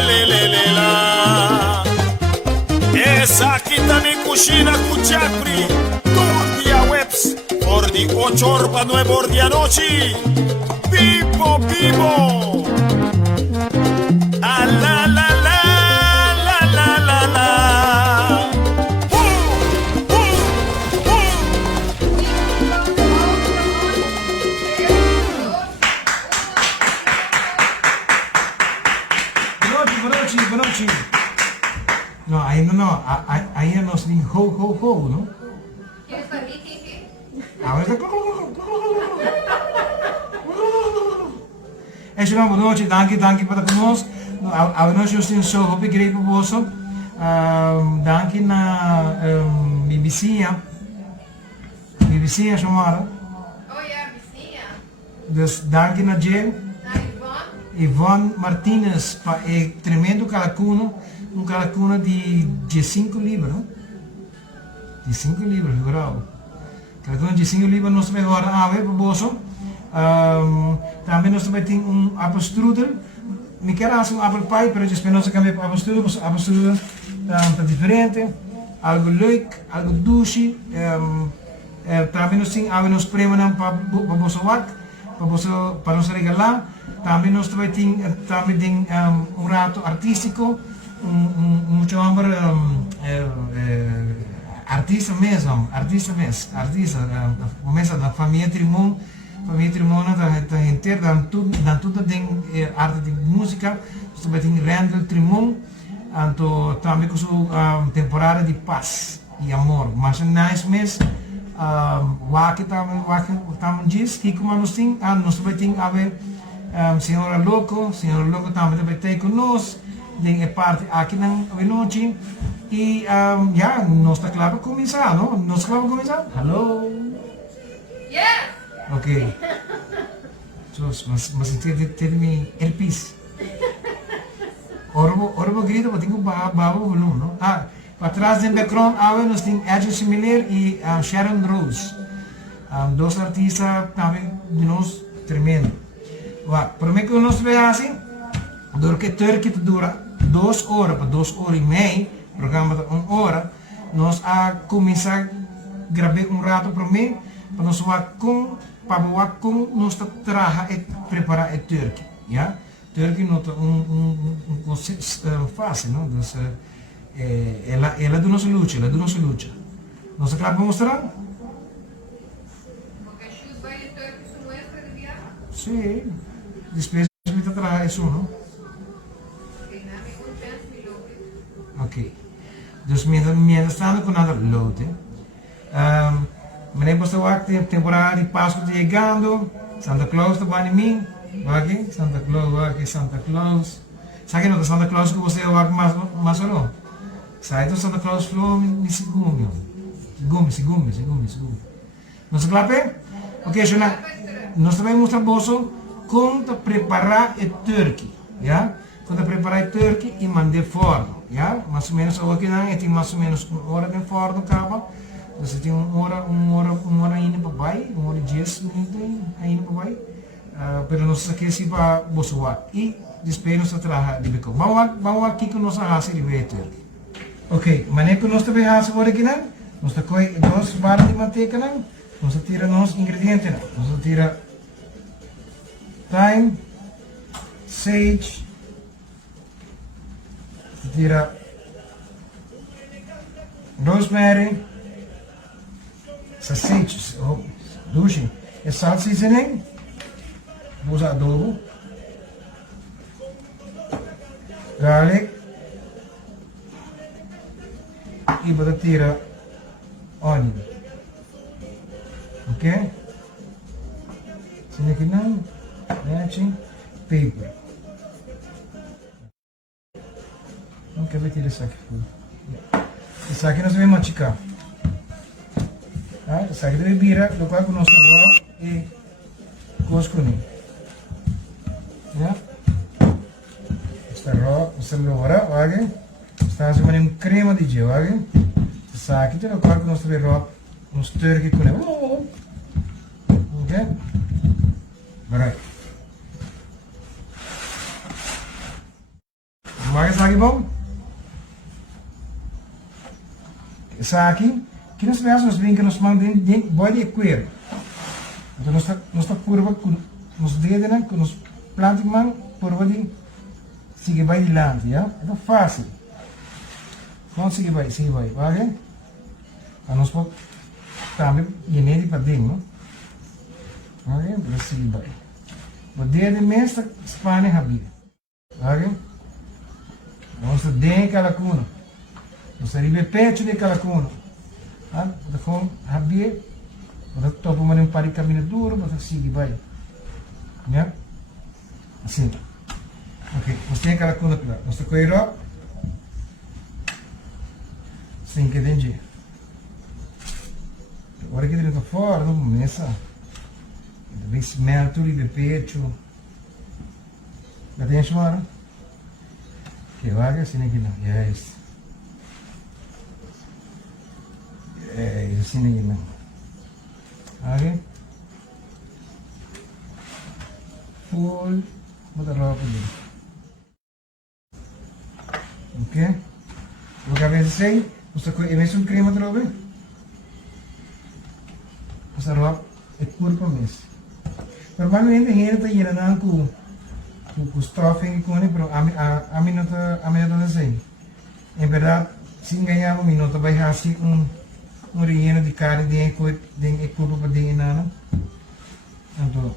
la. Essa aqui tá nem coxina com chapri. Todo dia webs. Por de 8 horas para 9 horas de noche. Pipo, pipo. Ah, la, la, la, la, la, la, la. Boa noite. Não, ainda não. Ainda nós temos ho, não? Agora está. Boa noite, danke para conosco. Agora nós temos show, hoop begrepen bozo. Danke na BBC chamada. Oh ja, vizinha. Dus danke na Jane. Ivan Martinez, é tremendo calacuno, calacuno de 5 libras, não? De 5 libras, rural. Calacuno de 5 libras nós também agora para bolso. Também nós também temos apple-strudel. Me quero fazer apple pie, mas depois nós cambiamos para apple-strudel, porque apple-strudel está diferente, algo leuk, algo doce. Também nós temos prêmios para bolso para nos regalar. Também nós também temos rato artístico, muito amor artista mesmo, começa da família Trimon está inteira, dá tudo tem arte de música, nós também temos Randall Trimon, então também com sua temporada de paz e amor, mas nice mês, aqui também diz que como nós também temos Senhora Loco também tem conosco, tem parte aqui na noite e nós está claro para começar, não? Nós está claro para começar? Hello? Yeah! Ok. Mas tem me herpes. Orbo grito, mas tenho babo volume, não? Para trás do background, nós temos Edge Miller e Sharon Rose. Dois artistas também de nós tremendo. Para mim que nós vemos assim, porque Turkey dura 2 horas, para 2 horas e meia, programa de 1 hora, nós começar a gravar rato para mim, para nós nós trabalhar e preparar a Turkey, ja? Turkey não é conceito fácil, não? Ela é do nosso luta, Nós é claro para mostrar? Porque shoes vai de Turkey su muestra de viaje. Sim. Depois me trabalhar isso, não? Ok. Dus mientras estando con nada lote. Meneer Bostawak, temporada de Páscoa chegando. Santa Claus está para mim. Aqui, Santa Claus. Sabe não, Santa Claus que você vai mais ou não? Sai do Santa Claus falou me segundo. Segundo. Não se clape? Ok, nós também mostramos bolso como preparar o turkey, ja? Como preparar o turkey e mandar forno, ja? Mais ou menos aqui não, tem mais ou menos 1 hora de forno acaba. Você tem 1 hora ainda para vai, 1 hora e 10 minutos ainda para vai. Pero nós aqui se para bosoar e depois nós trabalhar de bico. Vamos aqui que nós fazemos de turkey. Ok, maneira que nós também fazemos agora aqui não, nós coi 2 barras de manteiga não, nós tira os ingredientes não, nós tira thyme, sage, tira rosemary, sausage, douche, e salt seasoning, vou usar adobo, garlic, e vou tirar onion, ok? Sini aqui não. Matching paper. Não quero tirar isso aqui. Isso aqui nós vamos mastigar. Isso aqui deve virar do qual nós vamos e cosconim. Está raw, está agora, olha. Está fazendo um crema de gel, olha. Isso aqui do qual nós vamos raw, nós turkey com ele. Ok? Alright. sabe bom? Essa aqui, que nós vemos bem que nós mandamos dentro de coelho. Então nós está curva com os dedos, né? Com os plantas man curva de seguir vai adiante, já? É fácil. Vamos seguir vai, ok? Para nós pode também ir para dentro, ok? Vamos seguir vai. O dedo mesmo está rápido, ok? Vamos dentro aquela cuna. Vamos arriba pecho de cada cuna. Então, rápido. Vamos topo um par de caminho duro, vamos seguir vai. Ya? Assim. Ok, vamos ter aquela cuna para nós está coiro. Sem que dengue. Agora que ele está fora, não começa. Ele smell tudo de pecho. Dá chamar? Que vaga assim aqui não. Yes. É assim aqui não. Ok? Full. Bota roupa dele. Ok? Vou cabeça sem. Você conhece um creme outra vez? Você roupa é curva mesmo. Normalmente a gente está llenando com stuffing com ele, pero a mim não está assim. Em verdade, se ganhamos, não está vai fazer um relleno de carne de curva para dentro nada. Então,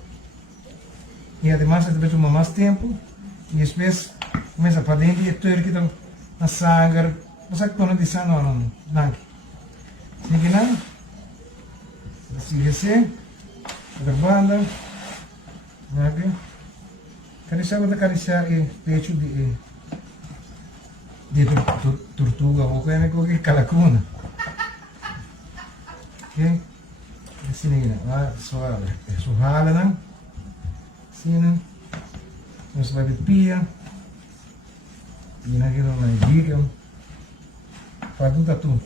e además você toma mais tempo e depois começa para dentro e tudo que está na sangue. Você que não diz não, não. Sigue não? Sigue assim. Da banda. Ok? Cariciar o pecho de tortuga ou qualquer calacuna. Ok? Assim não, suave. Suave não? Assim não? Você vai ver pia. E naquilo não é dica. Faz um tatu.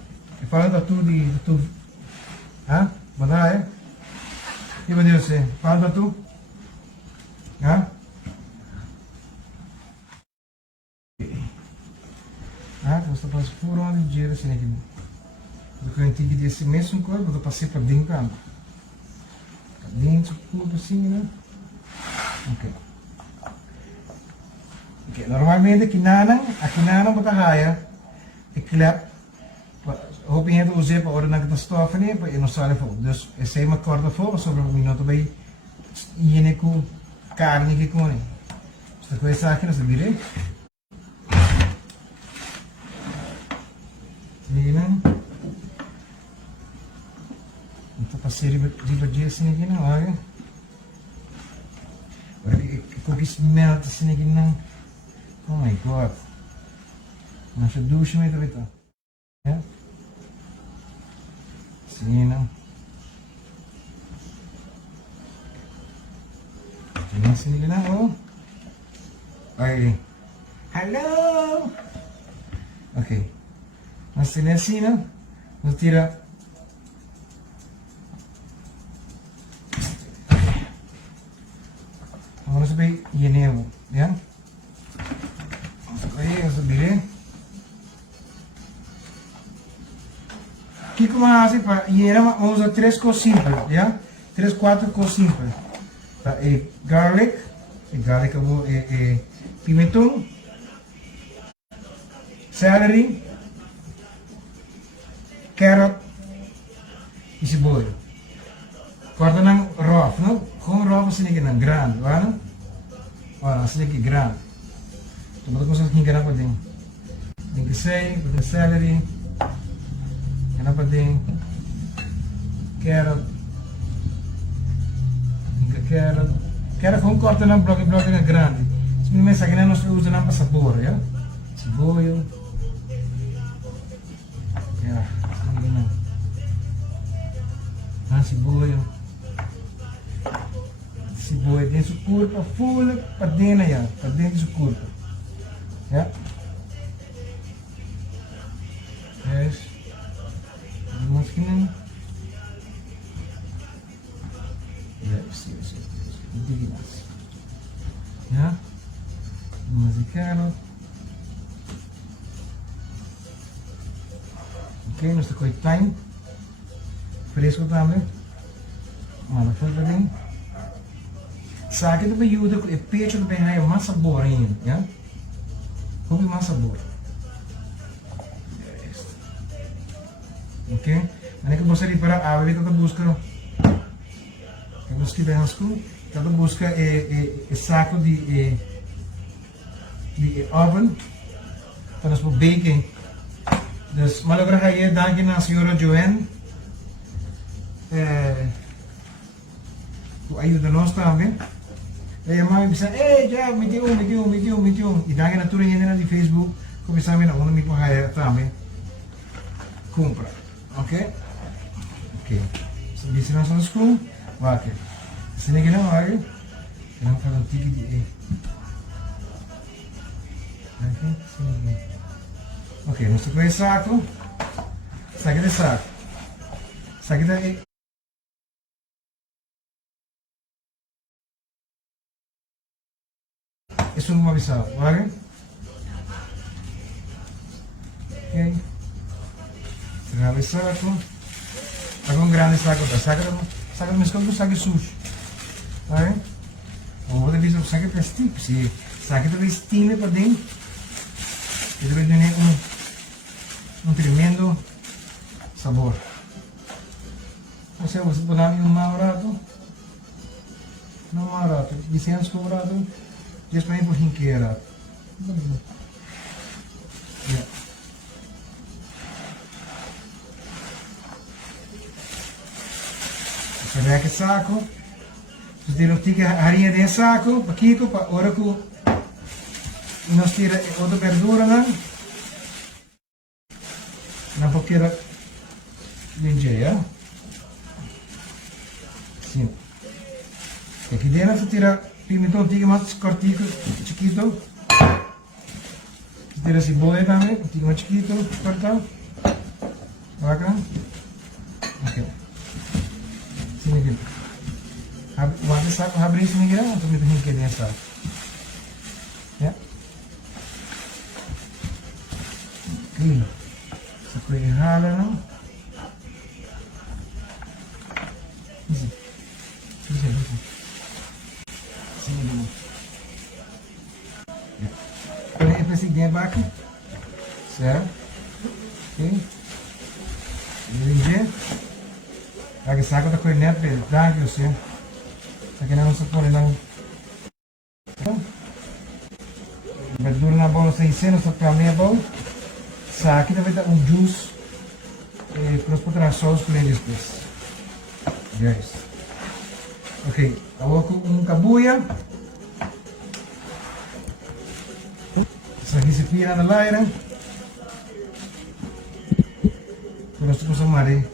Faz um tatu de tatu. Ah? Mandar é? E vai dizer você? Faz um tatu? Ah? Você faz por onde dinheiro assim aqui. Porque eu tenho que desse mesmo corpo, eu passei para dentro da água. Dentro do corpo assim, né? Ok. Ok, normalmente aqui não bota raia. E clap. Hoping het usar para ordenar que está né? Para não sair fogo. Dus essa é uma corda fogo sobre um minuto vai ir com carne que come. Esta coisa aqui não se vira. Sige não. Então passei riba dia assim aqui não, olha. Agora que cookies melt assim aqui não. Oh my god. Nossa ducha me tá. É? Sim, não. Tingnan sini na, oh. Ay. Hello! Okay. Mas sini assim, não? Vamos tirar. Vamos saber inevo, ya? Vamos saber. Aqui como assim para vamos usar 3 coisas simples, já? 3, 4 coisas simples. Garlic, garlic é pimentão, celery, carrot e cebola. Corta ng rough, não? Com rough assim aqui não, grande, não? Olha, assim aqui grande. Então vamos começar aqui grande para dentro. Tem que ser, para celery. Kenapa ding carrot carrot vamos cortar em bloco grande simplesmente aqui nós usamos para sabor, ya? Cebola ya, cebola tem sua curva full para dentro, ya? Para dentro sua curva, ya? Yes. Mas que não. Yes. Dignas. Ya. Mas carrot. Ok, nós temos time. Fresco também. Mano, foi bem. Sabe que também ajuda, o peixe também é mais sabor ainda, já? Como mais sabor. Ok? Mas que você para a ave que busca, que você tiver na escola, que busca saco de oven para nós baking. Dus malagra aí danke na senhora Joanne. Tu ajuda nós também. E a mãe disse, já me deu. E danke na tudo ainda na Facebook, começamos a me pagar também. Compra, ok? Ok. Disse nós na escola, ok. Se ninguém não vai, não faz um tique de ok, se ninguém. Ok, nós temos esse saco de saco. Saco de isso não vai avisar, ok? Ok. Será o saco. Agora um grande saco, saco de mescol com saco sujo. Ok? Vou dizer o saco para stick, se saco de steam para dentro. E deve ter um tremendo sabor. Você pode dar um maurato. Não maurato. Licença cobrado. Just para por rinqueira. Você que saco. Você tira a harinha de saco. Para Kiko, para hora que nós tira outra verdura, né? Na boqueira lingeia. Sim. Aqui dentro você tira pimentão tigre mais cortico, chiquito. Você tira cebola também, tigre mais chiquito, cortado. Bacana. Ok. Sim, aqui. O saco abre isso, ninguém não também tem que dentro saco. Yeah. Aqui. Saco errado, não? Isso. Sim, Quando é para seguir aqui, certo? Ok. Ligeiro. Aqui saco da corneta, dá que você. Aqui não se pode dar. Verdura na bola sem cena, só para meia bola. Aqui deve dar um juice para os potrar sós com eles depois. Yes. Ok, coloco um cabuia. Essa receita na laira. Nós temos a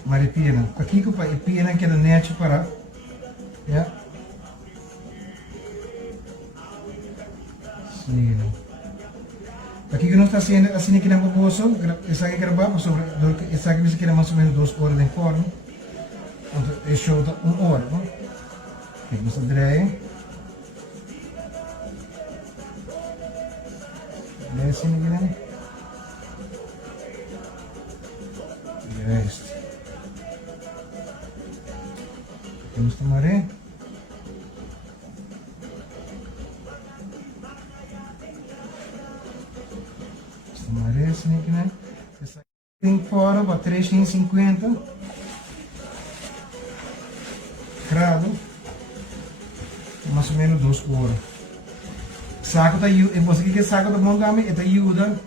maripina. Aqui que a pina que é da net para. Yeah. Sim. Aqui que não está sendo assim aqui na bolsa, essa aqui gravar sobre, essa aqui você quer mais ou menos 2 horas em forno. Então, é show da 1 hora, não? Ok, vamos abrir. Desce aqui, né? Yes. Vamos tomar esse aqui, né? Essa aqui tem fora para 350 graus, mais ou menos 2 horas. Saco da e você que saco da mão game é ajuda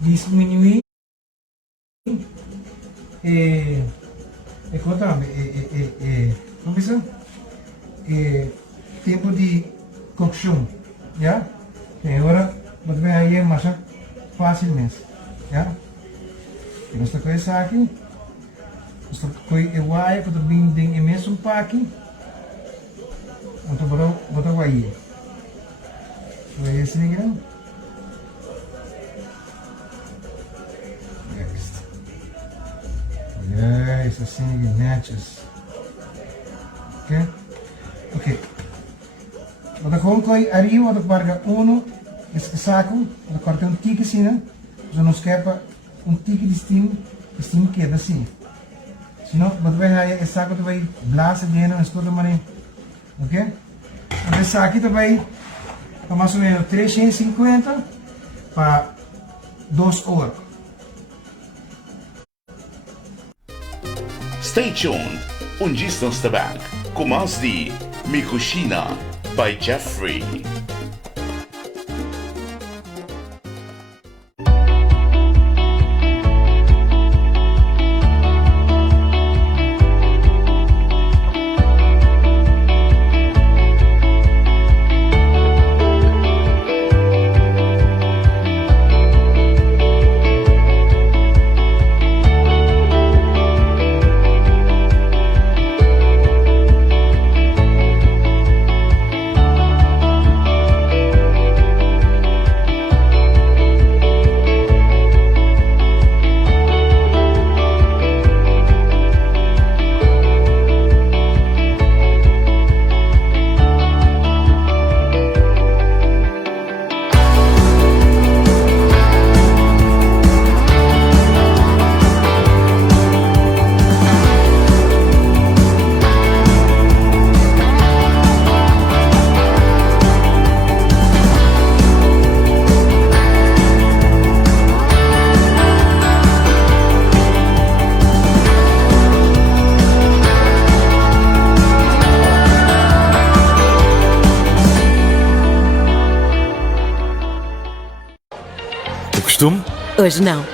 diminuir como isso? Tempo de cocção, já? Agora você vai aí mais facilmente, já? Nós temos essa aqui, nós temos que o ar para bem tem imenso aqui, então botar aí, vai esse negro. Yes, assim it matches. Okay? Okay. Wat ik gewoon kan arrivo wat ik barga uno esse saco, eu cortei tique assim, né? Já não escapa tique de steam Assim queda assim. Senão, você vai raiar esse saco, você vai blastar dentro, escuta mané. Ok? Então, esse aqui também, para mais ou menos 350 para 2 horas. Stay tuned. Distance the Bank. Com mais de Mikushina by Jeffrey. Costume? Hoje não.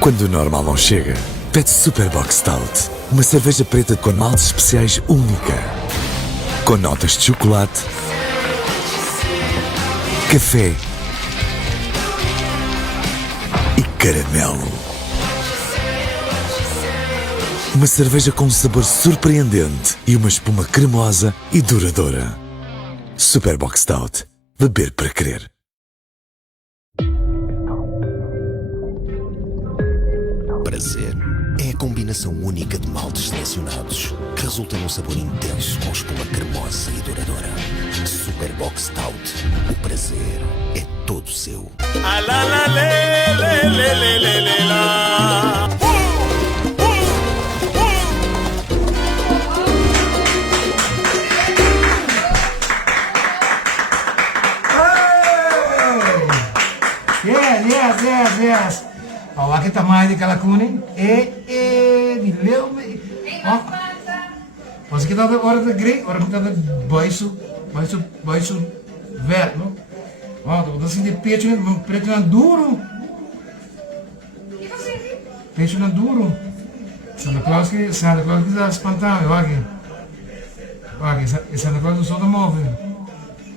Quando o normal não chega, pede Superbox Stout. Uma cerveja preta com maltes especiais única. Com notas de chocolate, café e caramelo. Uma cerveja com um sabor surpreendente e uma espuma cremosa e duradoura. Superbox Stout. Beber para crer. Prazer é a combinação única de maltes selecionados que resulta num sabor intenso com espuma cremosa e duradoura. Superbox Stout. O prazer é todo seu. Ah, la, la, le, le, le, le, le, la. Yes. Oh, aqui tá mais de calacune. De leu. Mas aqui tá da hora da grey, hora que tá da baixo verde, não? Ó, tô assim de peito não duro. Peito não duro. Santa Claus que dá espantar, olha aqui. Santa Claus não solta móvel.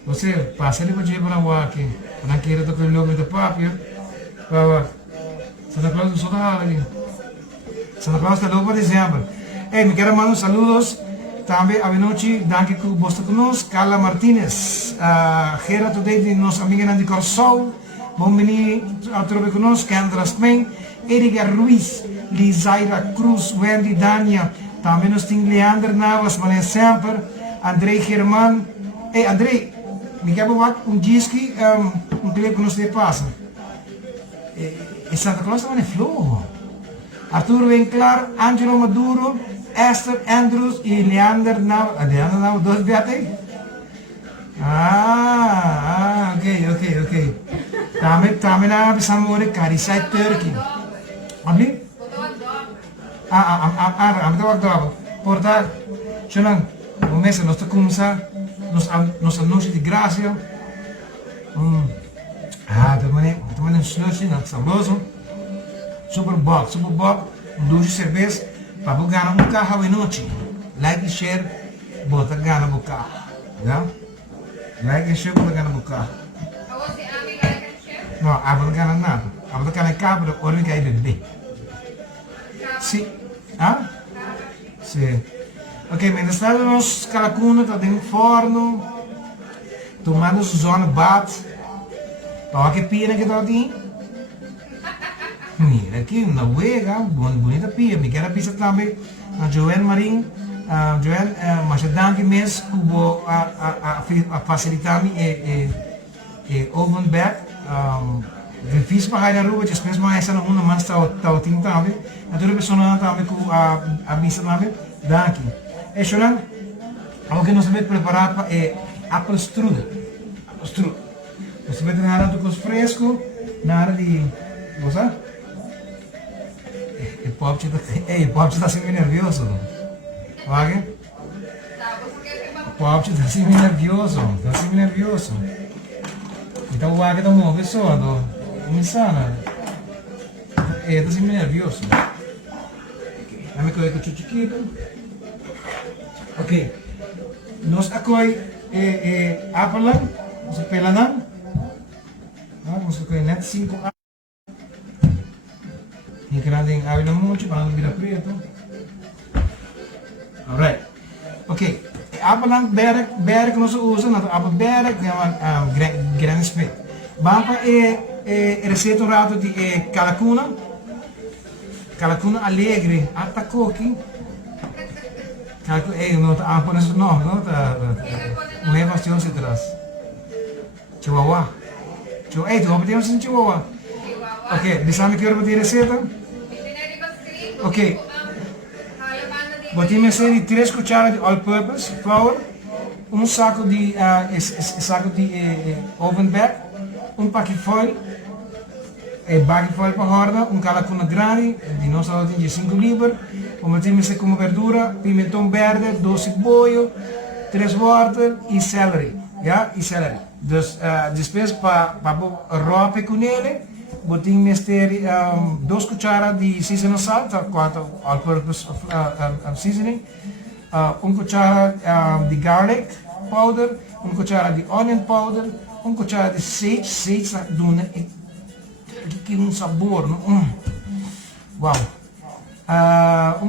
Você passa ali para o para o aqui. Não queira tocar o nome do papo, Santa Claus não solta ali. Santa Claus está logo para dezembro. Me quero mandar saludos. Também a noite, danke que você conosco, Carla Martínez, Gera today de nossa amiga de Corsol, bom venir a trocar conosco, Kendra Smen, Erika Ruiz, Lizaira Cruz, Wendy Dania, também nós temos Leandro Navas, Mané Semper, Andrei Germán. Andrei, me quero disco, clipe que nós te passa. E Santa Claus também é flor. Arturo Winkler, Angelo Maduro, Esther Andrews e Leander Navas, dois beatas. Ok. Também na Samore Karisai Turkey. Abli? Adobo. Portanto, senang, o mês nós estamos nos anúncios de graça. Também nos anúncios saboroso. Super Bob, duas cervejas para ganhar carro à noite. Like e share, bota ganhar o carro. Like e share, bota ganhar o carro. Não, a bota ganhar nada. A bota ganhar carro, para o que é bebê. Sim. Sim. Ok, mas está nos calacuna, está dentro do forno. Tomando zona bate. Para que pina que está aqui? Mira aqui, uma uega, bonita pia. Me quero pizza também. A Joanne Marim, mas danke mesmo a facilitar-me oven back. Difícil para a rua, depois mais essa não uma mais tá o tim também. A toda pessoa também com a missa também, daqui. É só lá, o que nós vamos preparar para é apple strudel. Strudel. Nós vamos nada do cos fresco, nada de, você? O pobre está assim nervioso. Olha. O pobre está assim nervioso, Então o águia está uma pessoa, insana. Está assim nervioso. Vamos comer com o chiquito. Ok. Nós akoy apalan, nós pelanan. Nós akoy net 5 apalan. Hindi ka natin awin ng mucho para não virar preto. Alright. Ok. Apalan berek nós usamos, apel berek Granny Smith. Bampa receita rato de calacuna. Calacuna alegre, atacoki. No te aanpones no, mujer bastión se tras. Chihuahua. Tu obtemos en Chihuahua. Ok, disame que eu receita. Ok. Botime série 3 cucharadas de all-purpose flour, saco de oven bag, paquete foil, baggy foil para horda, calacuna grande, de nossa de 5 libras, botime como verdura, pimentão verde, 12 bolho, 3 wortel e celery, ja, e celery. Dus depois para roupa com ele, botime 2 cucharadas de seasonal salt, 4 all-purpose seasoning, cuchara de garlic powder, cuchara de onion powder, cuchara de sage dá um sabor, não? Wow.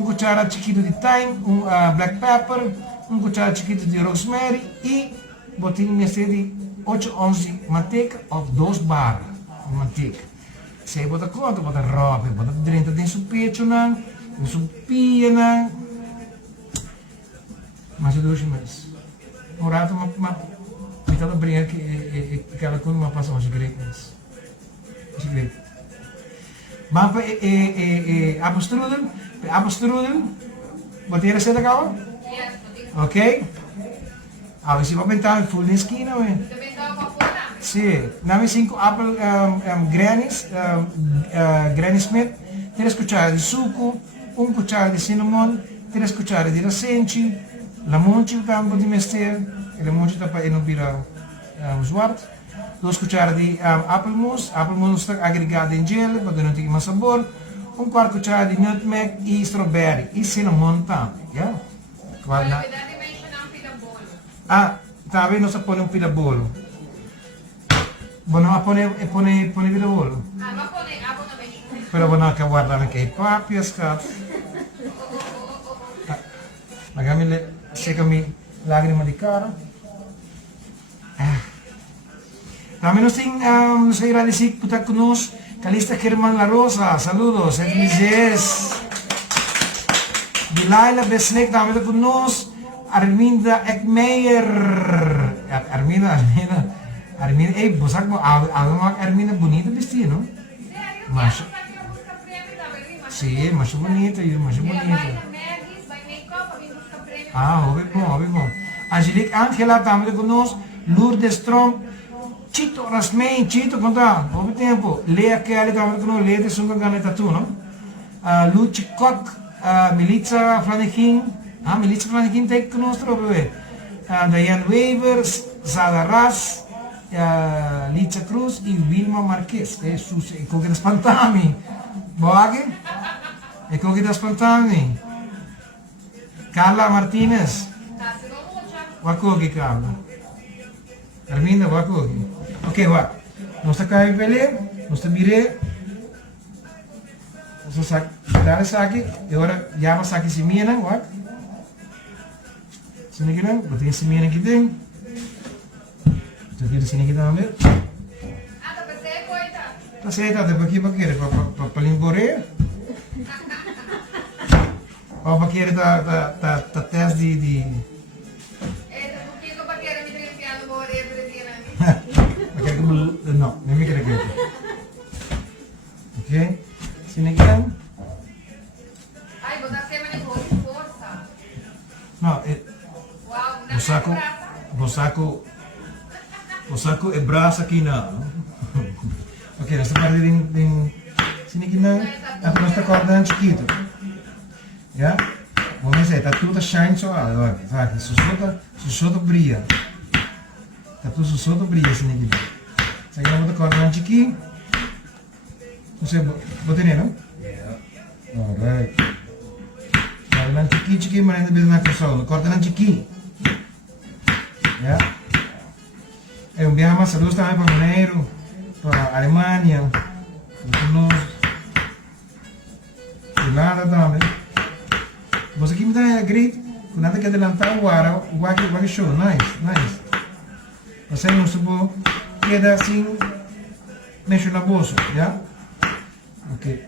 Cuchara chiquito de thyme, black pepper, cuchara chiquito de rosemary e botime de 8 onças de manteiga ou 2 barras de manteiga. Você bota quanto? Bota roupa, bota dentro do seu peito, não? Do seu pia, não? Mas eu deixo mais. Um rato, me estava brincando que aquela coisa não passa mais direito. Vamos para apple strudel. Botei a receita, calma? Ok? Ah, você vai pintar full de esquina, não é? Sim. Nome 5 apple Granny Smith, 3 cucharadas de suco, 1 cucharada de cinnamon, 3 cucharadas de racenchi, lamonchi que estamos de mester, o lamonchi está para não virar zwart, 2 cucharadas de apple mousse está agregado em gel para não ter mais sabor, 1/4 cucharada de nutmeg e strawberry e cinnamon também, já? Também nós põe pila bolo. Bueno, pone pila bolo. Pero bueno, que guardar que papias, cat. Magami seca mi lágrima de cara. Também nos agradecer por estar conosco. Calista Germán La Rosa, saludos, Edmizes. Dilaila Besnek também está conosco. Arminda Ekmeijer. Arminda, vos sabes, Arminda bonita vestida, não? Mas, sim, mas bonita, óbvio bom. Angelique Angela também conosco. Lourdes Strom. Chito Rasmein, Chito, conta, houve tempo. Lea Kelly também conosco. Lea de Sunga Ganeta tu, não? Luchi Kok, Militza Flanagan. Militza Flanagan tem conosco, bebê. Diane Wavers, Zada Ras, Licha Cruz e Vilma Marquez. É com que espantami. Boa é com que espantami. Carla Martinez. Wakogi, Carla. Arminda, Wakogi. Ok, va. Nós está cá em Pelé, nós está viré. Nós está dar essa aqui. E agora já vai sair esse minha, não? Sini kita, botei esse minha aqui dentro. Jadi di sini kita ambil. Saya tak ada bagi para paling bore. Ou pakai ta tes di. Pakai não me quer que. o saco é braço aqui na. Ok, nessa parte de sini aqui na, a nossa corda chiquito. Já? Vamos ver, tá tudo shine só, olha, sabe? Sussoto brilha. Tá tudo sussoto brilha sini aqui. Isso aqui não botar corda chiquinho. Você botou nele, não? Alright. Corda chiquinho, mas ainda bem na pessoa. Corda chiquinho. Já? É um viaje mais saludos também para Mineiro, para a Alemanha, para nós. Irlanda também. Você aqui me dá great, com nada que adelantar o ar que show, nice. Você não supo, queda assim, mexe na bolsa, já? Ok.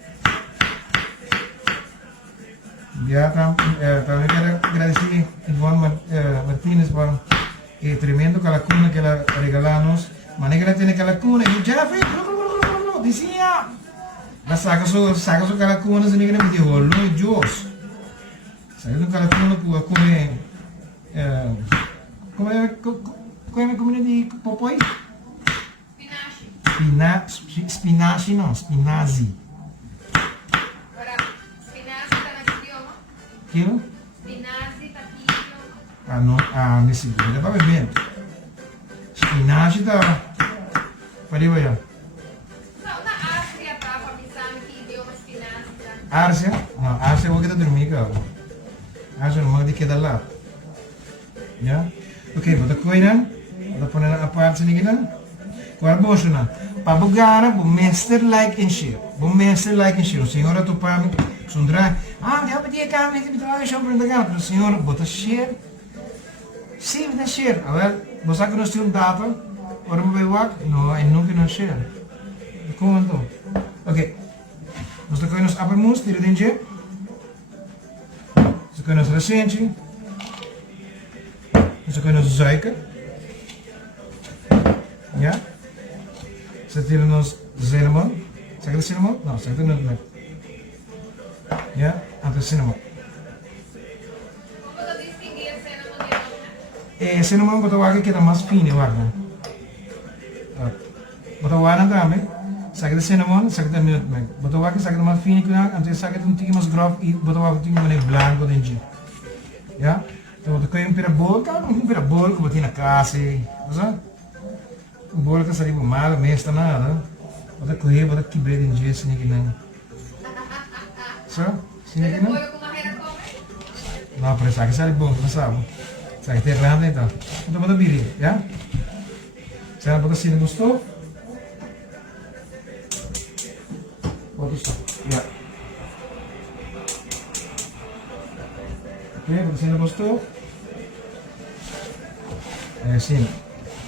Já também quero agradecer a Ivone Martínez por el tremendo calacuna que ela regalamos. Mas ela tem calacuna e já fez, dizia. Mas saca sua calacuna, se ninguém me deu rolo e Deus. Saca do calacuna para comer comida de popoi? Spinaci não, spinazi. Agora, spinazi está naquele idioma. Aquilo? Spinazi está aqui no idioma. Nesse vídeo, para beber. Spinaci está. Pode ir, Não, na Ásia para pensar que idioma spinazi está. Ásia? Não, Ásia é o que está dormindo, cara. Ásia não é de que dá lá. Já? Ok, vou dar coisa. Vou pôr na parte de ninguém. Agora, vou mostrar. Para bugar, vou mestre like and share. O senhor tu para mim. Sundra. Eu pedi cá, me pedi lá, deixa eu aprender. O senhor, bota share. Sim, bota share. Agora, você que não tem data, agora vou ver o que? Não, eu nunca não share. Como então? Ok. Você que nos abrimos, tira dentro. Você que nos recente. Você que nos zaica. Ja? Zet hier nos cinnamon. Zeg je cinnamon? Nou, zeg het niet. Ja? En de cinnamon. Como eu distinguir a cena mundial? Cinnamon botou água que dá mais fino, água. Botou água também. Zeg de cinnamon, zeg de nutmeg. Botou água, zeg de mais fino que água. Então, zeg de tique mais grof e botou água tique mais branco dentro. Ja? Então, botou coisa para bol, cara, para bol que botou na casa, sabe? O bolo que saiu mal, mesmo nada. Bota correr, bota quebrar em dia, assim que não. Só? Assim que não? Depois como a reira come? Não, parece que sai bom, não sabe? Sai ter randa então. Então bota biri, já? Você bota assim no stove. Bota só, já. Ok, bota assim no stove. É assim.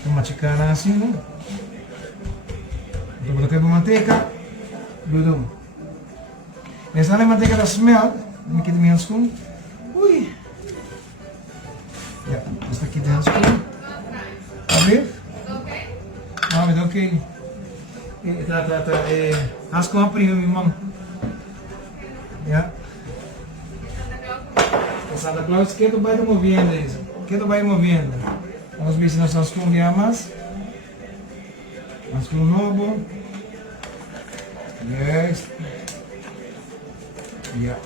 Uma chicana assim, né? Então, vou colocar manteiga. Bludum. Essa é a manteiga da smell. Me queda minha spoon. Ui. Já, esta aqui tem a spoon. Abrir? Ok? Ah, mas ok. As com a prima, minha mão. Já. Santa Claus, que tu vai movendo isso? Que tu vai movendo? Vamos ver se nós estamos com mais. Vamos com um novo. Yes. Yeah.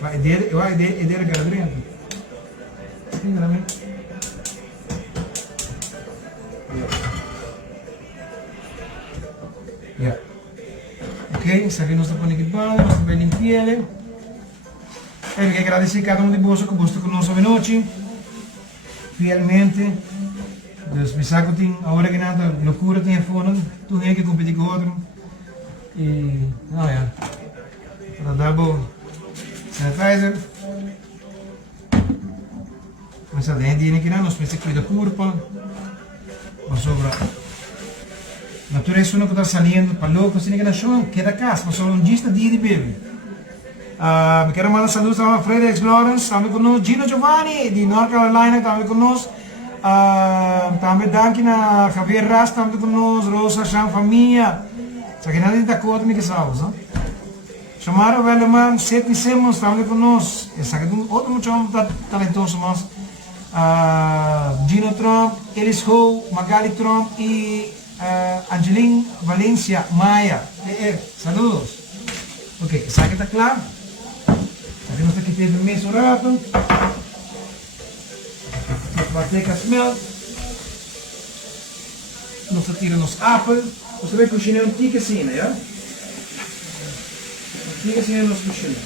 Vai dele cara dentro. Sim, também. Yeah. Ok, isso aqui nós estamos pondo aqui bom, nós vamos limpar ele. Eu quero agradecer a cada um de vocês que gostou conosco hoje noite. Fielmente, dus we zagen het ahora que nada, loucura tem fone, tu tem que competir com outro. E, não é, para dar bom sanitizer. Mas a dentro aqui não, nós pensamos que cuida curva, mas sobra. Natureza não que está saindo para louco, assim que não show, queda casa, mas só um dia de bebê. Me quero mandar saludos a Frederick Lawrence, estamos conosco, Gino Giovanni, de North Carolina, estamos conosco. Também danke na Javier Ras, estamos conosco, Rosa, Jean, família. Só que nada de acordo com isso, não? Chamaram o Veleman, Seth Simmons, estamos conosco. Esse aqui é outro muito talentoso, mas Gino Trump, Elis Ho, Magali Trump y Angeline Valencia Maya. Saludos. Ok, saque está claro. Aquí nos está quitando el mes rato. Manteca smelt. Nos tiram os appels. Você vai cozinhar um tique assim, né? Um tique assim nos cozinhamos.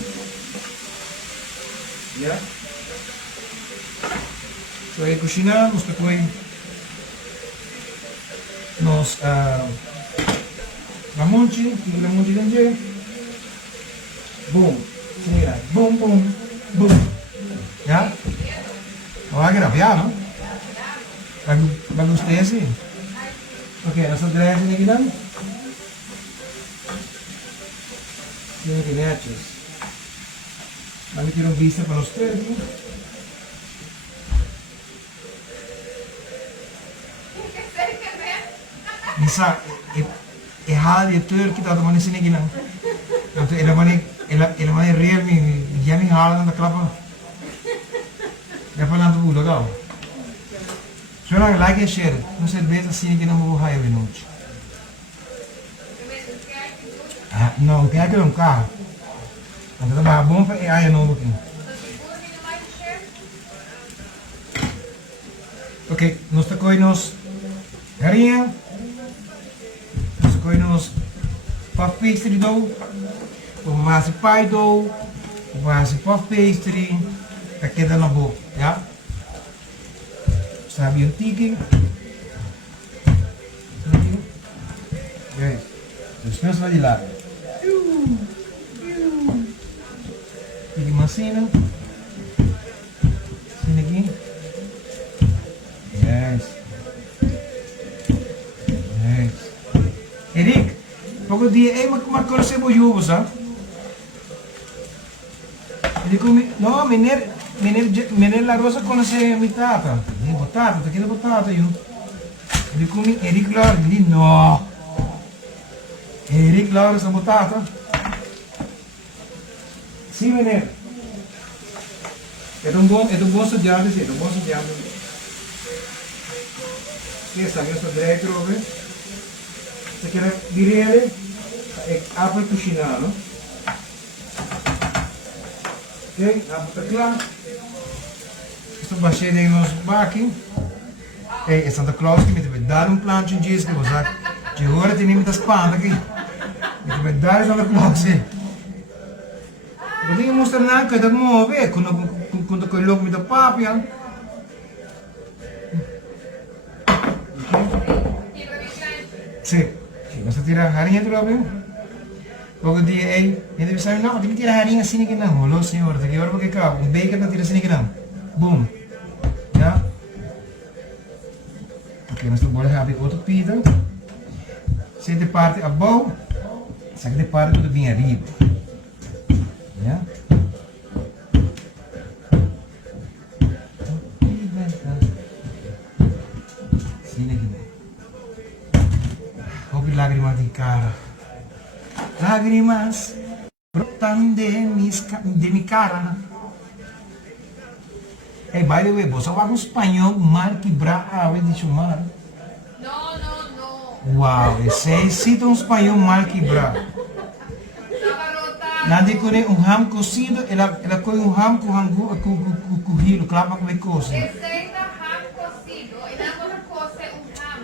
Ja? So aí cozinhamos, depois nos lamunchi dentro. Boom. Mira, boom, boom, boom. Ja? Vai gravar, não? Vai gostar assim? Ok, nós estamos direto aqui, não? Sim, aqui, netos. Vamos tirar vista para os três, não? Nisa, errado de tudo que está tomando esse aqui, não? Então, ele vai real, me já me rala na clapa. Já falando tudo, legal? Se não like e share, não cerveja assim que não vou raio de noite. Não, quer que não carro. Então tá bom para aí não aqui. Ok, nós tá nos garinha, nós tá nos puff pastry dough, o massa pie dough, o massa puff pastry, tá queda na boca, já? Sabe o tique? Guys, os meus vai de lado. Tique macina. Sini aqui. Yes. Yes. Eric, pouco dia aí marcou o cebolinho, sabe? Ele come, não, menino la rosa conosce mi tata. Batata, tá querendo batata eu. Ele come Eric Laura, ele não. Eric Laura essa batata. Sim, menino. É um bom estudante, sim, é um bom estudante. Sim, sabe, eu sou direto, né? Você quer direto? É apple cucinado. Ok, apple tá claro. Sto facendo uno sbacchi e Santa Claus che mi deve dare un plancio in giro che cosa che ora ti da spalla che mi deve dare Santa Claus non devi mostrare neanche da muovere con quello che mi dà papia sì basta tirare la harinha proprio poco di mi devi sapere no devi tirare la harinha assim che non lo signore perché ora perché cavo un bacon da tirare assim che non boom. Ja? Ok, nós vamos abrir outro pita. Se de parte abaixo, essa de parte tudo bem arriba. Ja? Sim, aqui. Houve lágrimas de cara. Lágrimas brotam de minha cara. Hey, by the way, você fala um espanhol mal quebrado, de chamar. No. Uau, esse cita um espanhol mal quebrado. Nada com ham cozido, ela põe ham com hilo, clava com coisa. Receita ham cocido. E não outra coisa é ham.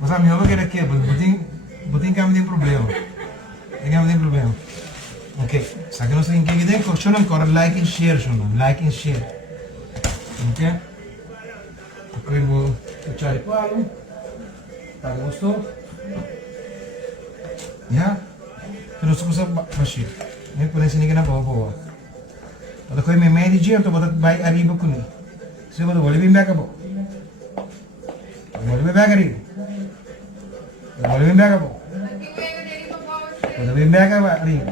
Mas a minha avó aqui, botem que não tem problema. Não tem problema. Ok, sabe que nós temos que ver que eu não quero like and share. Ok? Depois vou puxar o palo. Tá, gostou? Já? Terus ko sa bashi. Ngayon po na sinigan na po. At ako'y may manager, ito ba't bay arriba ko ni. So ba ito, wala bimba ka po. Wala bimba ka rin. Wala bimba ka po. Wala bimba ka ba rin.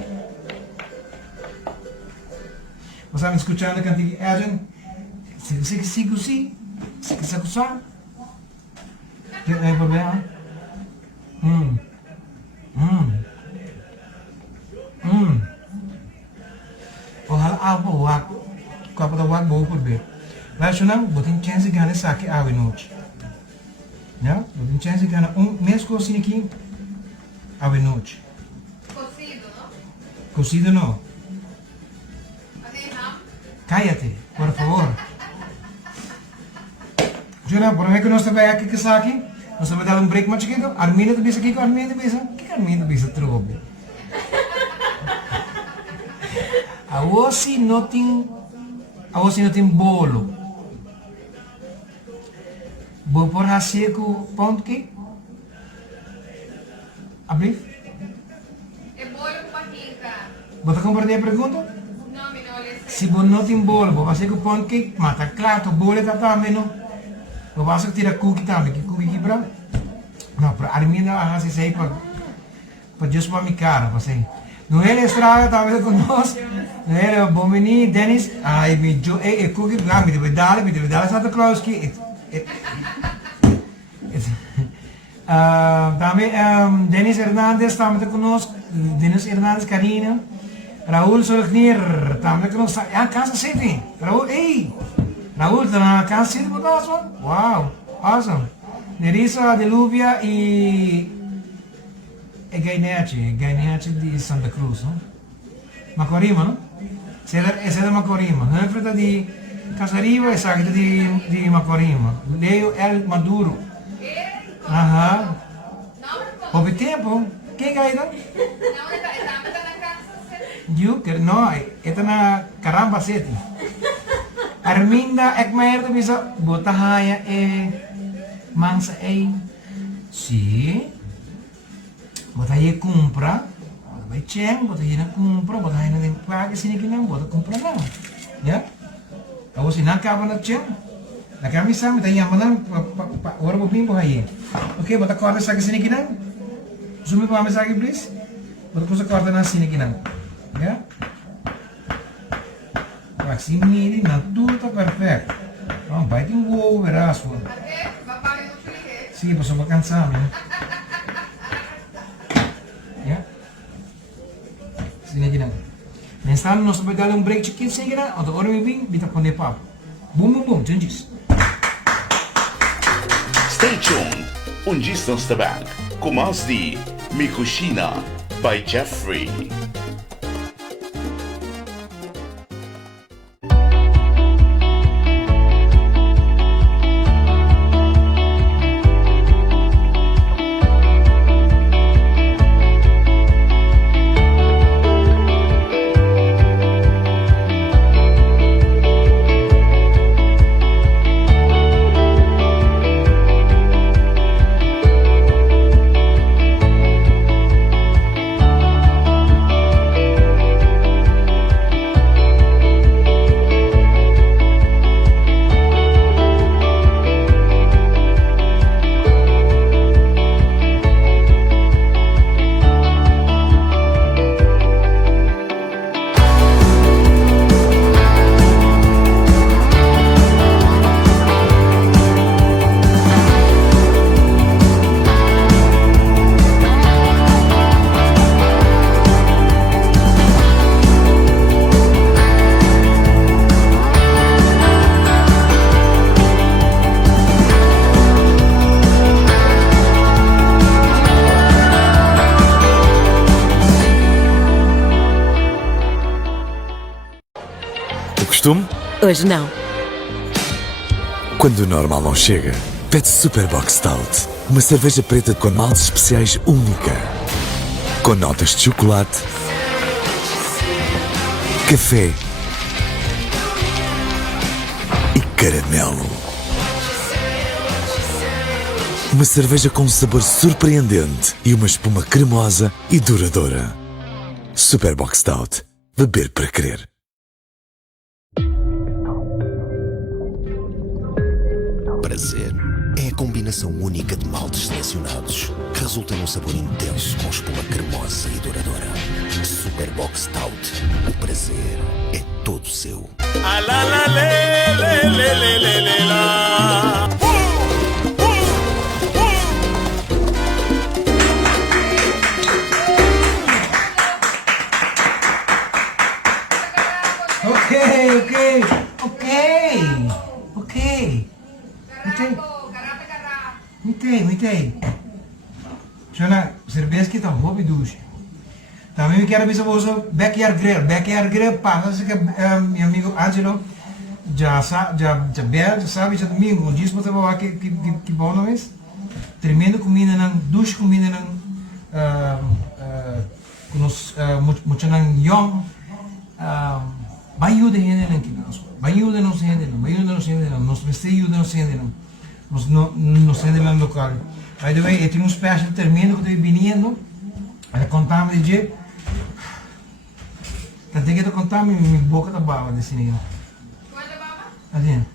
Masama escuchando a cantiga Adrian. Sigue. Não tem problema? Ojalá algo wak. Kau pada wak bau pun be. Luister nou, botem chance de ganhar saque à noite. Ja? Botem chance de ganhar mês cozinha aqui à noite. Cocido, não? Cocido não. Assim, não? Cállate, por favor. Juna, por que nós estamos aqui que saque? Nós estamos dando break mais chiquito. Arminda tu bisa aqui com Arminda bisa. Que Arminda bisa trobo? A você não tem bolo. Vou por hacer com pound cake? Abrir? É bolo com barriga. Você compreende a pergunta? Não, me não olha Se você não tem bolo, vou fazer com pound cake, mas tá claro, o bolo está também, não? Vou fazer tirar cookie também, que cookie quebra? Não, para Arminda a fazer isso aí para just para minha cara, você. Não ele estraga também conosco. Não ele bom menino, Dennis, ai me jo, cookie, me deve dar Santa Claus que também Dennis Hernandes também conosco, Dennis Hernandes Karina, Raul Solknir também conosco. Ah, Kansas City, Raul, ei, Raul está na Kansas City por nós, wow, awesome. Nerissa Deluvia e Gainete de Santa Cruz, não? Macorima, não? Essa é de Macorima. Não é frente de Casariva, essa é de Macorima. Leo El Maduro. Aham. Houve tempo? Quem é Não, está na casa. You, não, ito na Caramba City. Arminda, Ekmaer, tu bisa botahaya mangsa si botahaya compra, vai ceng, botahaya na compra, botahaya na tem paga sini kinang, bota compra na, ya? Ako sinakaba na ceng, nakami sa mi tayo manan, ora bubing bohaya. Okay, bota korda sa sini kinang, sumi pa kami sa akin please, bota ko sa korda na sini kinang, ya? Sini na tudo tá perfeito. Não, vai ter ovo, verás, pô. Sim, passou para cansar, né? Ya? Sini aqui não. Nesse ano nós vamos dar break de 15 segundos, ou agora me vim, bita poner papo. Boom, changes. Stay tuned. Distance the Bank. Com mais de Mikushina by Jeffrey. Costume? Hoje não. Quando o normal não chega, pede Superbox Stout. Uma cerveja preta com maltes especiais única. Com notas de chocolate, café e caramelo. Uma cerveja com um sabor surpreendente e uma espuma cremosa e duradoura. Superbox Stout. Beber para crer. Prazer é a combinação única de maltes selecionados que resulta num sabor intenso com espuma cremosa e duradoura. Superbox Stout. O prazer é todo seu. Mitei. Jona, cerveja que tá hobby douche. Também eu quero ver se você backyard grill. Backyard grill passa que meu amigo Angelo já sabe, já domingo, um dia você vai que bom não é? Tremendo comida não, douche comida não, muito não young, banho de gente não que nós, banho de não se não, nós vestido não se não, nós não se não local. By the way, eu tenho um special tremendo que estou vindo, ela contava de jeito, tanto que eu contava minha boca da baba desse negócio. Quando a baba? Assim.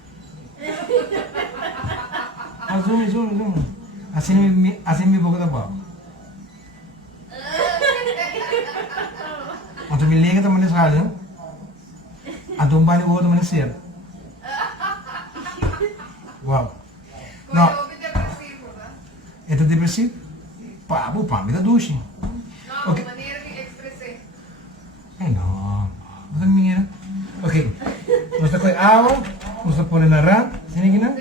Zoom. Assim minha boca da baba. Então me liga também nessa rádio, não? Então vai o outro também cedo. Uau. Não. Quando eu depressivo, né? É depressivo? Pá, me dá ducha. Não, Ok. maneira que expressei. Não. Não minha. Ok. Nós está com água, nós está pondo na rã, assim aqui, não?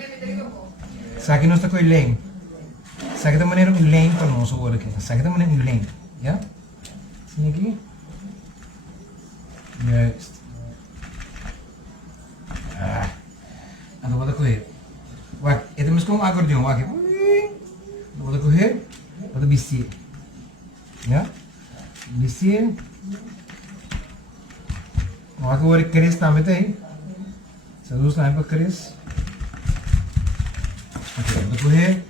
Saki nós está com lane. Saki da maneira um lane para nós agora aqui. Saki da maneira um lane, já? Assim aqui. Yes. Então vou correr. Wak, ito mas kung acordeon, wak. Vou correr, vou bisir. Já? Bisir. Wak agora Chris também tem. Saludos também para Chris. Ok, vou correr.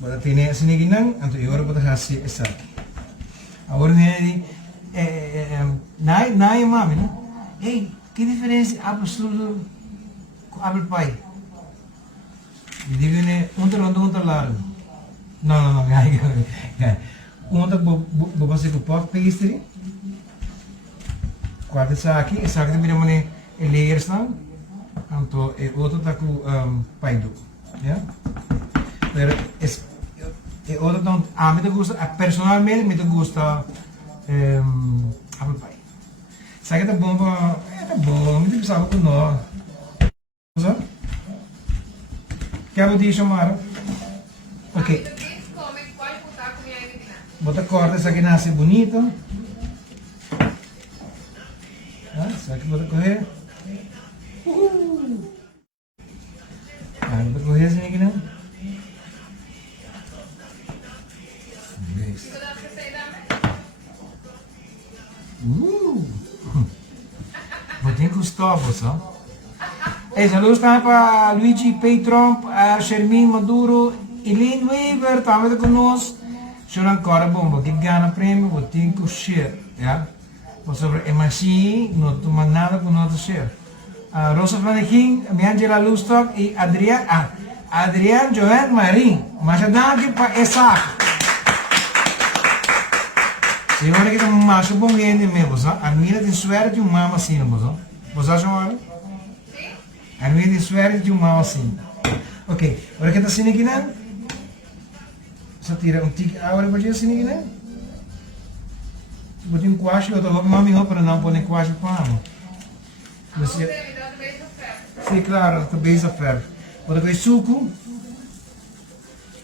Vou ter assim aqui não, então agora vou fazer essa aqui. Agora vem Nai mami, né? Ei, que diferença apple strudel com apple pie? Eu digo, né? Um largo. Não, gai. Vou fazer com puff pastry. Quarto essa aqui também é layers não? Então, o outro está com pie dough, yeah? Pero o outro não, me gusta, personalmente me gusta apple pie. Sabe que tá bom, não precisava com nó. Quer eu te chamar? Ok. Come, pode botar com minha menina. Bota corta, essa aqui nasce bonito. Essa aqui bota correr. Bota correr assim aqui, não? Fica dando pra você Botem Gustavo, só. Hey, saludos também para Luigi Patron, Shermin Maduro, Eileen Weaver, também conosco. Sono ancora bomba, che gana prêmio, botem com share, yeah? Mas sobre MSI, não toma nada com nosso share. Rosa Flanequim, Angela Lustock e Adrian Joan Marim, mas já dá aqui para essa. Senhora que estamos mais bom gente mesmo, a minha tem suerte de um mama assim, não você acha mal? Sim. A minha tem suerte de um mama assim. Ok, agora que está assim aqui, né? Só tira tique agora para assim aqui, né? Botem um quacho, eu estou mami para não pôr nem quacho para amo. Você me dá do beijo certo. Sim, claro, também isso é ferro. Agora com suco.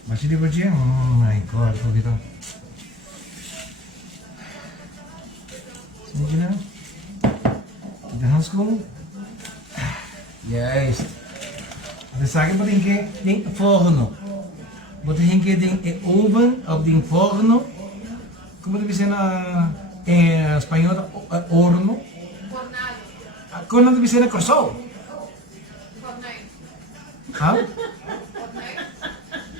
Mas se depois de, my God, porque tá. Sige na. Dahas ko. Yes. De zaken wat ik denk forno. Wat ik denk oven of denk forno. Como deve ser em espanhol horno. Fornado. Como deve ser na corsol? Fornado. Ha?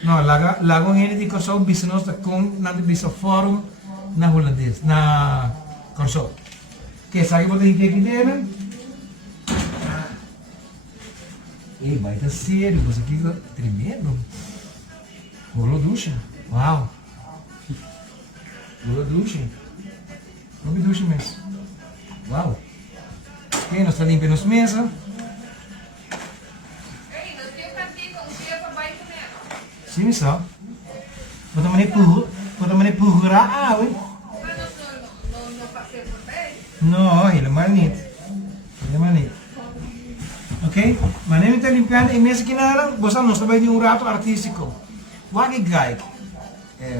No, lago hindi di corsol business na kung nanti bisa forum na holandês na corsol. Que sabe o que aqui dentro? Ei, vai tá sério, você aqui tá tremendo. Rolou ducha? Uau! Rolou ducha? Não me ducha mesmo. Uau! Ok, nós estamos limpando as mesas. Ei, nós temos cantiga um dia para baixo mesmo. Sim, missão. Bota mané purra a água. Mas nós não passei por bem. No, ele é manito. Ele é manito. Ok? Mas nem está limpando e mesmo que nada, você não está bem de um rato artístico. Wagi Gaik.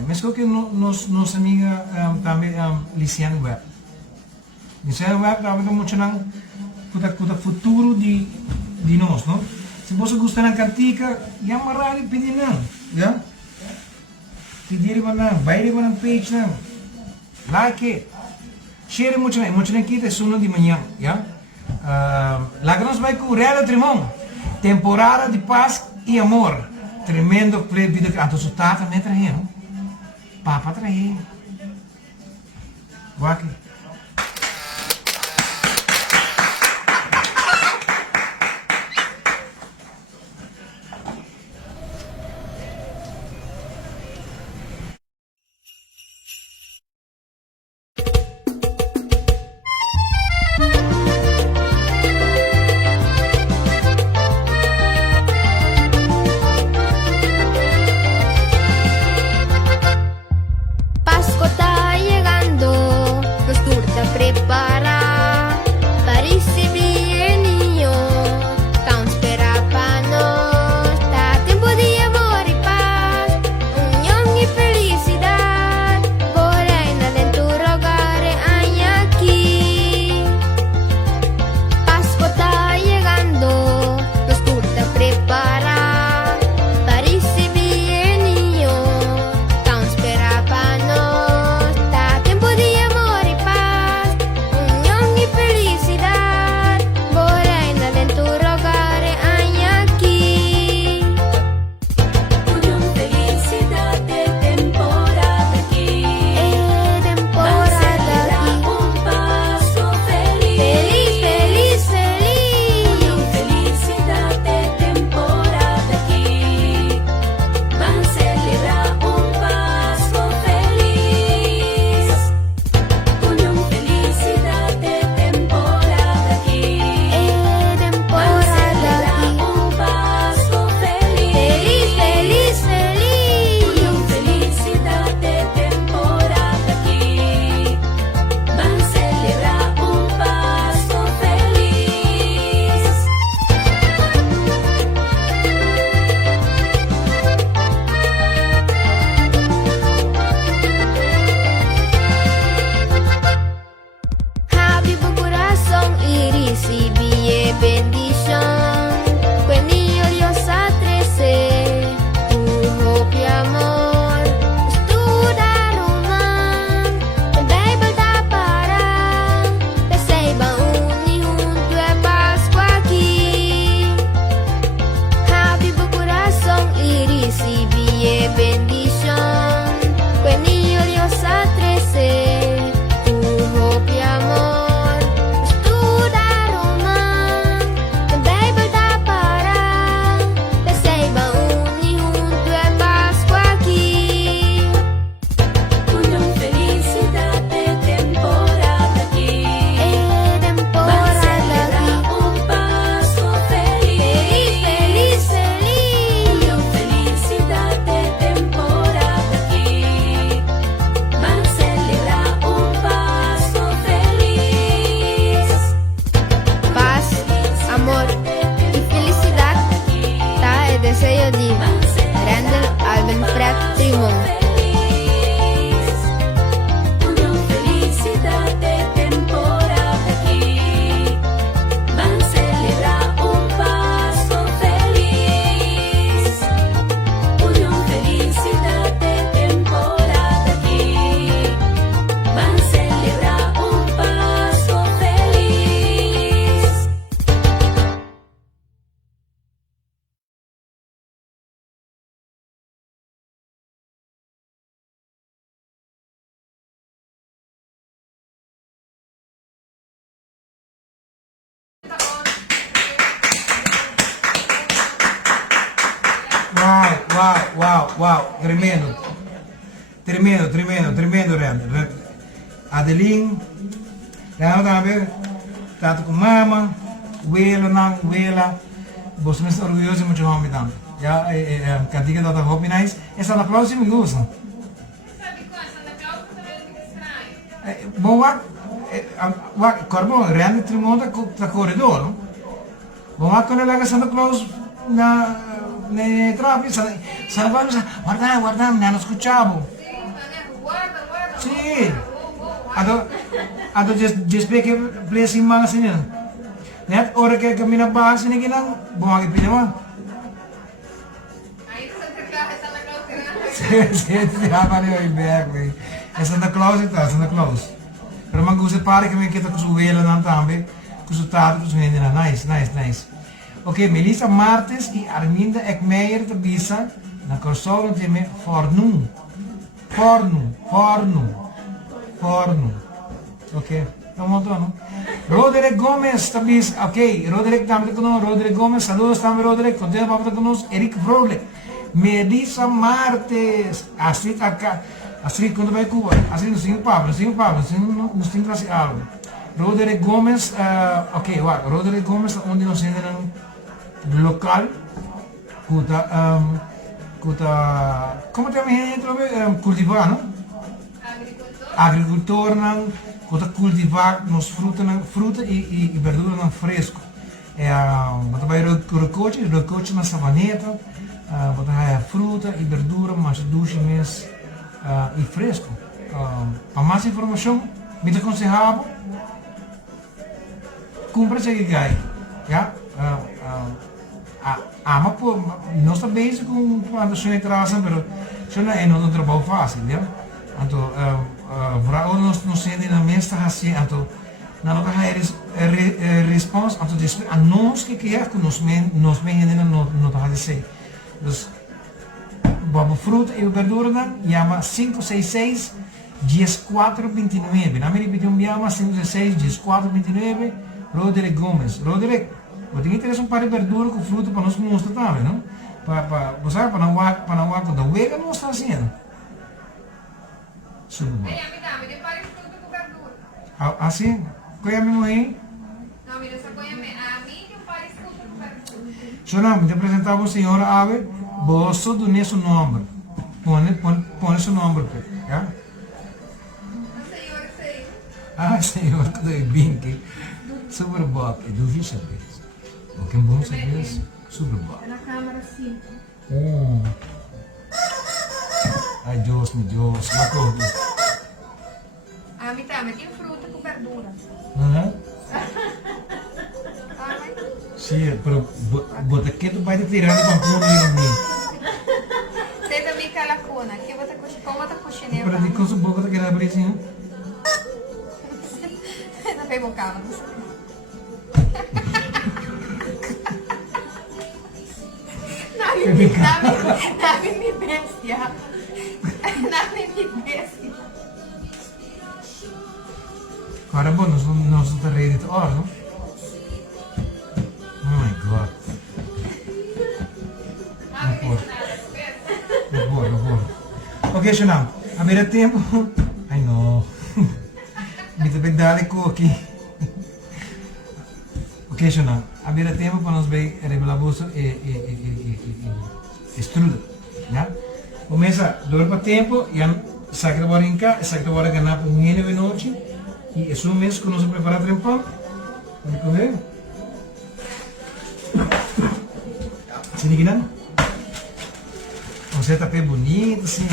Mesmo que nossa amiga também Lisiane Web. Lisiane Web também tem muito nang kuda futuro de nós, não? Se você gostar da cantica, já marari pedir não, já? Pedir mana, baile mana page não. Like it. Share muito aqui de sono de manhã, já? Lá que nós vai com o Real Trimão, temporada de paz e amor. Tremendo play vida que a tua tata me traía, não? Papa traía. Waki. Pasco está llegando, los turta prepara para recibir el niño. Tan espera para nos, está tiempo de amor y paz, unión y felicidad. Por en tu hogar hay aquí. Pasco está llegando, los turta prepara para recibir el niño. Tan espera para nos, está tiempo de amor y paz, unión y felicidad. Por en tu hogar hay aquí. Unión, felicidad de temporada aquí. Temporada aquí. Un paso feliz. Feliz, feliz, feliz. Felicidad de temporada aquí. Van a celebrar un paso feliz. Unión, felicidad de temporada aquí. Van a celebrar un paso feliz. Feliz, feliz, feliz. Unión, felicidad de temporada aquí. Van a celebrar un paso feliz. Abre tu corazón y recibe bendición. Con niño Dios a 13, tu hope y amor. Estuda román, el Bible da para. Receba un junto a Pascua aquí. Abre tu corazón y recibe bendición. Con niño Dios a 13, tu hope y amor. Estuda román, el Bible da para. Receba un junto a Pascua aquí. Unión, felicidad de temporada aquí. Van a Temporada celebrar aquí. un paso feliz. Feliz, feliz, feliz. Unión, felicidad de temporada aquí. Van a celebrar un paso feliz. Paz, amor y felicidad. Ta el deseo de Randall Alvin Pratt Trimón. Feliz. Unión, felicidad de temporada aquí. Van a celebrar un paso feliz. Unión, felicidad de temporada aquí. Van a celebrar un paso feliz. Wow, tremendo, Randall. Adeline, já não ver, tato com mama, wela, você me está orgulhoso muito homem também. Já, cantiga da Hope Nice, essa da próxima me gusta. Sabe quando? Santa Claus também fica estranho. Bom, corbo, Randall trimonta da corredor, não? Bom, quando ela Santa Claus na Trapi, guarda, não escuchamos. Guarda. Sim. Ato just peke place in mga sinyo. Net ora kaya kami na bahas ni ginang bumagi pinama. Aí Santa Clara, Santa Claus, Se haba niyo ibek we. Santa Claus ito, Santa Claus. Pero mag-usap pare kami kita kusuwela ng tambe, kusutado kusuwela na nice. Okay, Melissa Martins e Arminda Ekmeijer te bisa na console time forno. Okay, vamos no? Roderick Gomez tabis, okay, Roderick también con Roderick Gomez, saludos también Roderick, contento para con nosotros, Eric Frohle, Melissa Martins, Astrid acá, Astrid quando vai Cuba, Astrid no Pablo, no tem classe algo. Roderick Gomez, okay, Roderick Gomez onde nos sentam local, como também cultivar, não? Agricultor não, cultivar nos fruta e verdura não fresco. Bota vai recoche na savaneta, bota fruta e verdura, mas doce mês e fresco. Para mais informação, me aconselhava compra esse que gai, já? Mas pô, não está bem com plantação de traça, mas isso não é um trabalho fácil, já? Então, vooral nos zijn in de meeste gezien, então, na nota é resposta, então, a nós que quer nos menina não tá dizer. Dus, babo fruta e verdura dan, llama 566 1429. Na minha repetiu llama 566 1429. Roderick Gomez. Roderick, você tem interesse para verdura com fruta para nós mostrar também, não? Você sabe para não com da wega não está fazendo. Ei, amiga, me pare fruta com verdura. Assim, qual é a minha mãe? Não, mira, essa coisa a mim me pare fruta com verdura. Sonam, te apresentava a senhora Ave, você do nesse nome. Põe esse nome, já? Senhor, que deu bem que super bom, é do vice vez. O que é bom saber, super bom. Na câmera, sim. Ai, Deus, meu Deus, não acordo. Me tem fruta com verdura. Sim, pero bota que tu vai te tirar de pampulho em mim. Você também quer lacuna, que como tá coxinha. Para de coisa boa que quer abrir assim. Não pegou o carro. Nami mi bestia. Agora, bom, nós estamos ready to all, não? Oh my God. Não vou. Ok, Xanam, a ver tempo. Ai, não. Me também dá aqui. Ok, Xanam, a ver tempo para nós ver revelar bolso e estruda, já? Começa dor para tempo e saca agora em cá, saca agora ganhar por meia de noite e é só mês que nós preparar trempão. Vamos comer? Sini gina? Você tá bem bonito, sim.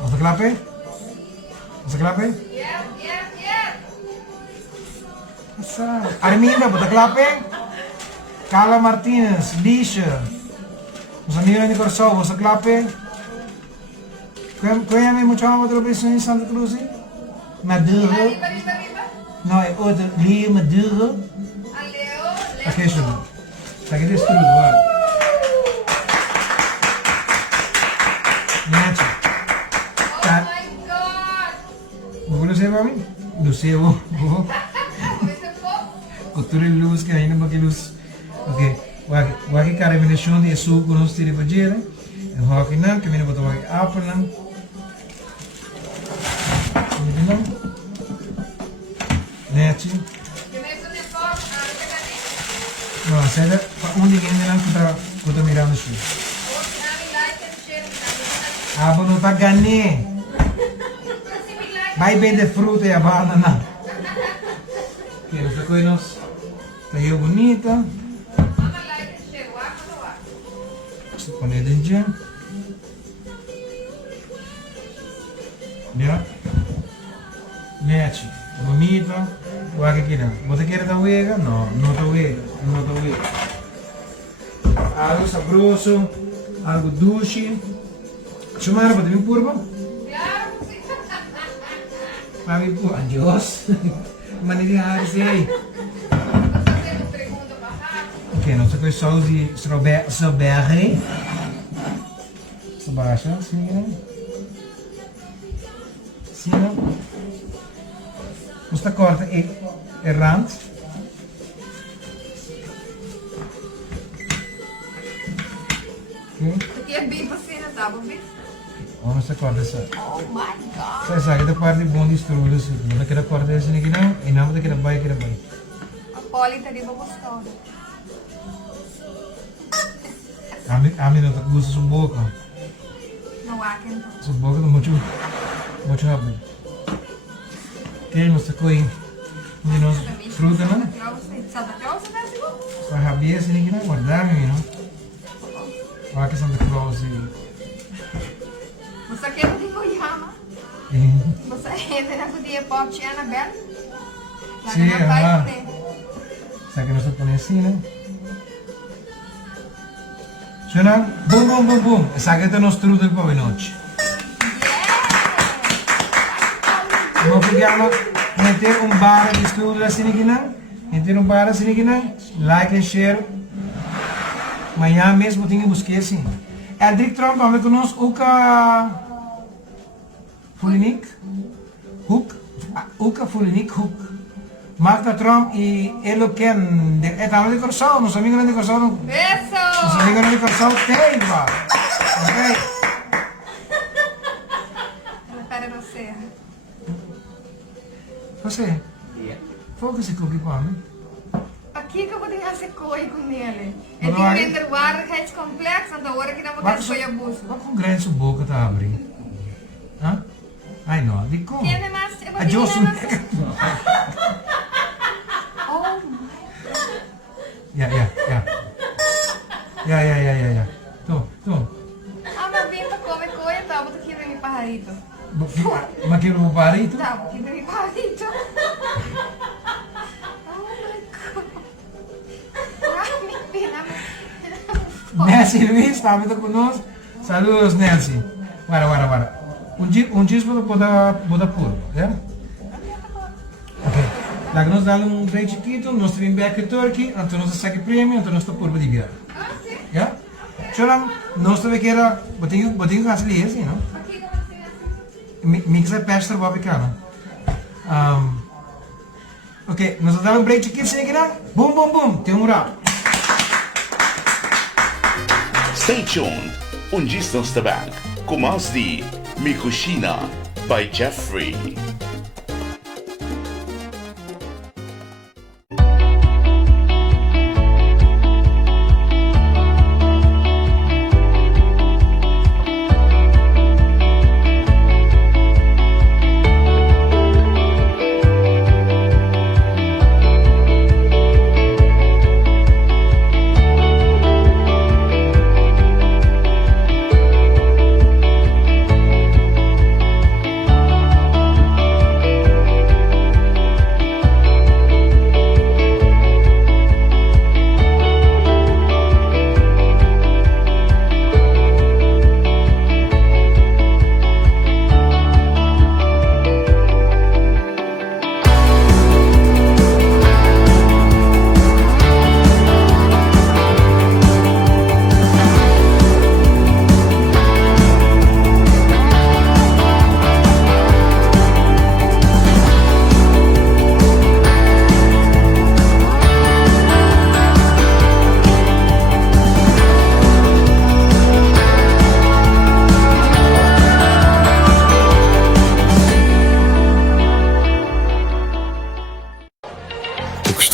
Você clape? Você clape? Arminda, você clape? Carla Martínez, Lisha. Os amigos de Corsol, você clape? Conhece muito a outra pessoa em Santa Cruz? Maduro? Não, é outra. Leo Maduro? Ok, senhor. Está aqui desse tudo, bora. Nacho. Oh my God! Vou você para mim? Do seu, vou. Cultura de luz, que ainda não tem luz. Ok. O aqui cara me deixou de suco não se tira para gera. O aqui não, que me não botou aqui apple não. Não. Nacho. Não, sai onde ninguém não está mirando isso. Ah, não está ganhando. Vai vender fruta e a banana. Quero ver coisas. Está aí bonita. Mama like and share. Você põe dentro. Ya. Mete. Vomita. Guarda aqui não. Você quer da uega? Não, não da uega. Não da uega. Algo sabroso. Algo doce. Chumara, pode vir purba? Claro que sim. Para vir purba. Adiós. Maneira de aí. Fazendo pergunta pra rápido. Ok, não sei qual só de strawberry. Sabaixa, assim, né? Assim, né? Você corta errante. Ok? Porque é bife assim, não tá bom, bife? Vamos cortar essa. Oh my god. Saya sakit da parte bom de estrutura, se não quer cortar essa aqui não, e não quer vai. A Polly tá de boa gostosa. A mim não gosta sua boca. Não há quem não. Sua boca tá muito rápido. Ok, nós tá coi de nós fruta, né? Santa Claus, né, segundo? Sa rabia essa aqui não guardar, não. Olha que Santa Claus Você quer que eu llama? Você entra na podia pop tinha na bela? Sim, Lá vai aham. comer. Sabe que nós põe assim, né? Suena bum. Sabe que nós truda para a noite. Não ficamos meter barra de estrutura assim aqui não. Meter barra assim aqui não. Like and share. Amanhã mesmo tenho que buscar assim. Edric Trump, vamos conosco Uka Fulinik Hook. Uka Fulinik Hook. Magda Trump e Eloken. Estamos de Corsão, nos amigos de Corsão. Nos Isso! amigos de Corsão tem, va. Ok? Para você. Você? Foca esse cookie para mim. Aqui que eu vou ter que coi com ele. Não Ele tem vai. que vender waardigheid complex, want dan hoor ik dat we gaan voor je boos. Wat voor grens sua boca tá abrindo? Hã? Ai não, de como? Quem é mais? Eu vou A Johnson. Oh, Ja. Tô. ah, mas vim para comer coisa, tá? Vou ter que ir para meu pajarito. Mas que no barito? Tá, vou ter que ir para meu pajarito. Oh my god. Ah, minha pena. Nancy Luiz está vindo conosco. Saludos, Nancy. Para. Um dia boda puro, yeah? Ok. Lá que nós damos break chiquito, nós temos back to Turkey, então nós saque prêmio, então nós estamos por de viagem. Ah, sim? Yeah? Choram, nós também quero, botinho que assim, não? Aqui como assim? Mixa pester Bobby Cano. Ok, nós damos um break chiquito, sem que Boom, tem moral. Stay tuned. Distance the Bank. Com mais de Mikushina by Jeffrey.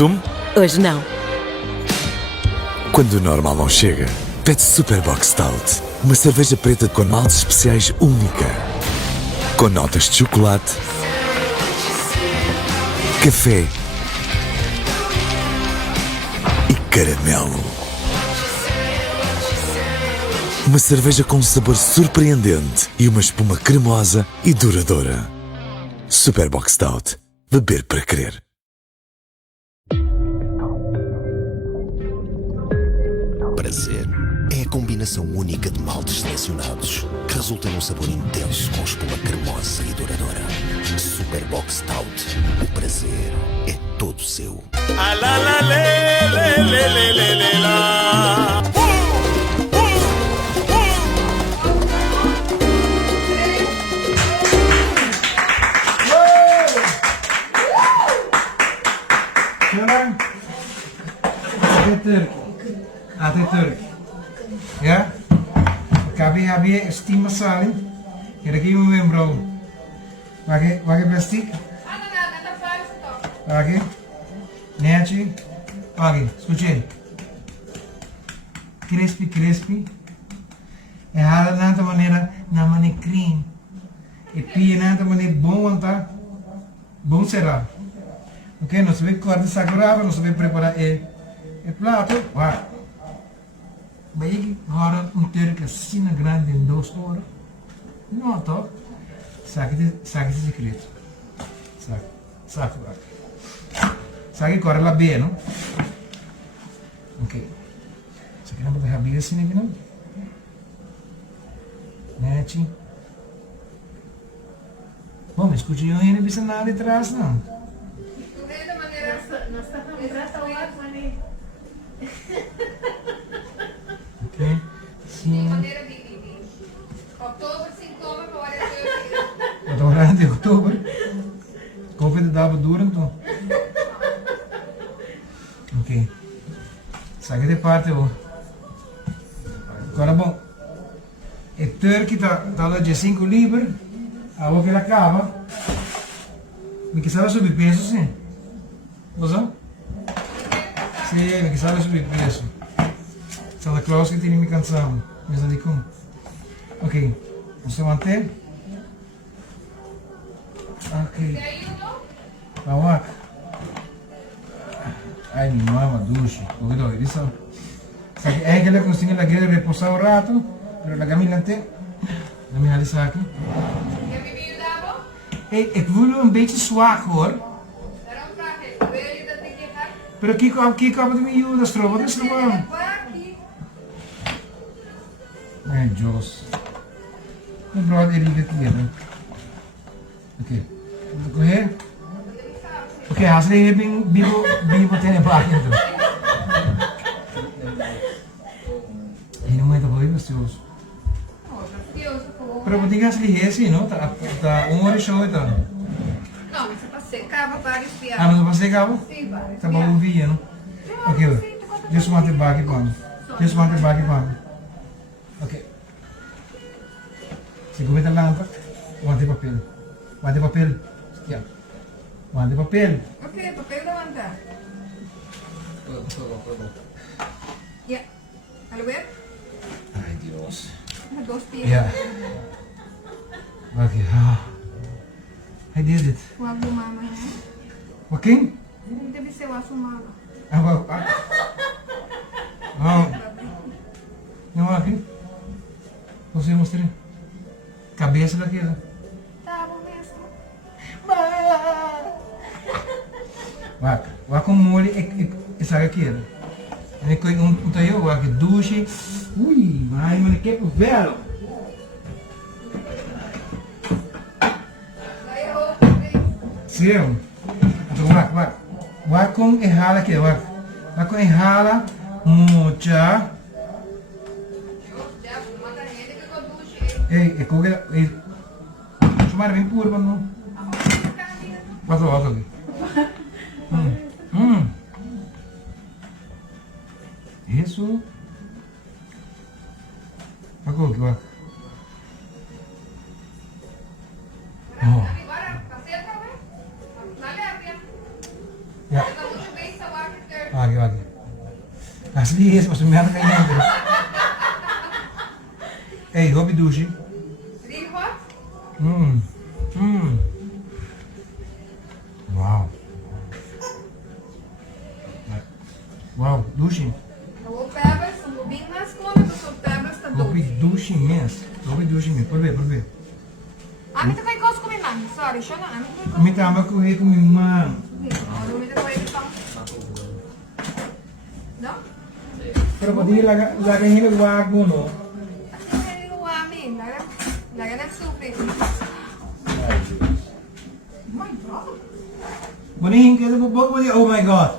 Costume? Hoje não. Quando o normal não chega, pede Superbox Stout. Uma cerveja preta com maltes especiais única. Com notas de chocolate, café e caramelo. Uma cerveja com um sabor surpreendente e uma espuma cremosa e duradoura. Superbox Stout. Beber para crer. Prazer é a combinação única de maltes selecionados que resulta num sabor intenso com espuma cremosa e duradoura. Superbox Stout. O prazer é todo seu. Ah, la, la, le, le, le, le, le, la. Children, até turkey. Ja? KB estima sali. Kira aqui um membro. Wage plastic. Nada faz então. Wage. Nete. Wage, escute. Crispy. É rara de outra maneira, na maneira cream. E pia de outra maneira bom, tá? Bom será. Ok, nós vamos cortar sagrado, nós vamos preparar o prato. Uau! Mas agora turco assim grande em 2 horas. Não, tá? Sabe esse segredo. Sabe. Sabe que corre lá bem, não? Ok. Isso aqui não vai abrir assim, aqui não? Nete. Bom, mas escute eu ainda não nada de trás, não. Ok. Sim. Maneira de outubro, 5 horas, para hora Eu estou orando de outubro. Covid dava duro, então. Ok. Sabe de parte, ó. Agora, bom. O turkey está lá de 5 libras. A outra acaba. Me que sabe subir peso, sim. Você? Sim, me que sabe subir peso. Santa Claus que tem me canção. Mas ali como? Ok. Você mantém? Ok. Vamos. Ai, minha mama, duche. Ouvido, isso? Sabe, é que ela consegue la guerra reposar um rato, mas la gamila ante. Não me halisa aqui. Ik voel een beetje zwak hoor. Daarom vraag ik, wil jullie dat ik je ga? Pero kijk op de miljoen, dat is er wat is er man? Ai, Jos. Mijn brood er liegt hier. Oké. Vou correr? Ok, als er hier bibo tem a placa então. E não é da boa, gostoso. Pero vou dizer que assim, não? Tá hora e show então. Não, mas você passecava vários Ah, piadas. mas eu passei cabo? Sim, vários Tá bom, ouvia, não? Ok, deixa eu manter back quando. Deixa eu manter back quando. Ok. Segura a lâmpada. Mantém papel. Mantém papel. Aqui, ó. Mantém papel. Ok, papel levantar. Ya. ¿Al ver? Ai, Deus. 2 pies. Yeah. Okay. I did it. O abu mama, né? Okay? Deve ser o aço mama. Não, aqui. Você mostrei. Cabeça daquela. Tá bom mesmo. Vai com molho e sabe aquilo. Ele coi tayo, vai que duche. Ui, mas que pro velho. Daí eu vou Sim. Então vai com errala aqui, vai com errala mucha. já manda ele que eu duche. Ei, coga, chamar bem puro, não. Volta aqui. Isso. Agora. Agora, passei a ver. Dale a ver. Ya. Tá muito bem, essa water. Aqui. Asli es, mas me anda caindo. Ei, hobby duche. Real hot? Wow, duche. O pebas, um bobinho nas contas, o pebas tá Kopi douche imenso. Kopi douche imenso. Por ver. A mim também gosto de comer mango. Sorry, show não. A mim também gosto. Me tava correr com minha irmã. Não, me dá ele pão. Não? Pero podia lagar ele o água, não? Assim ele não ame. Laga na sopa. My God. Boninho, que eu vou poder. Oh my God.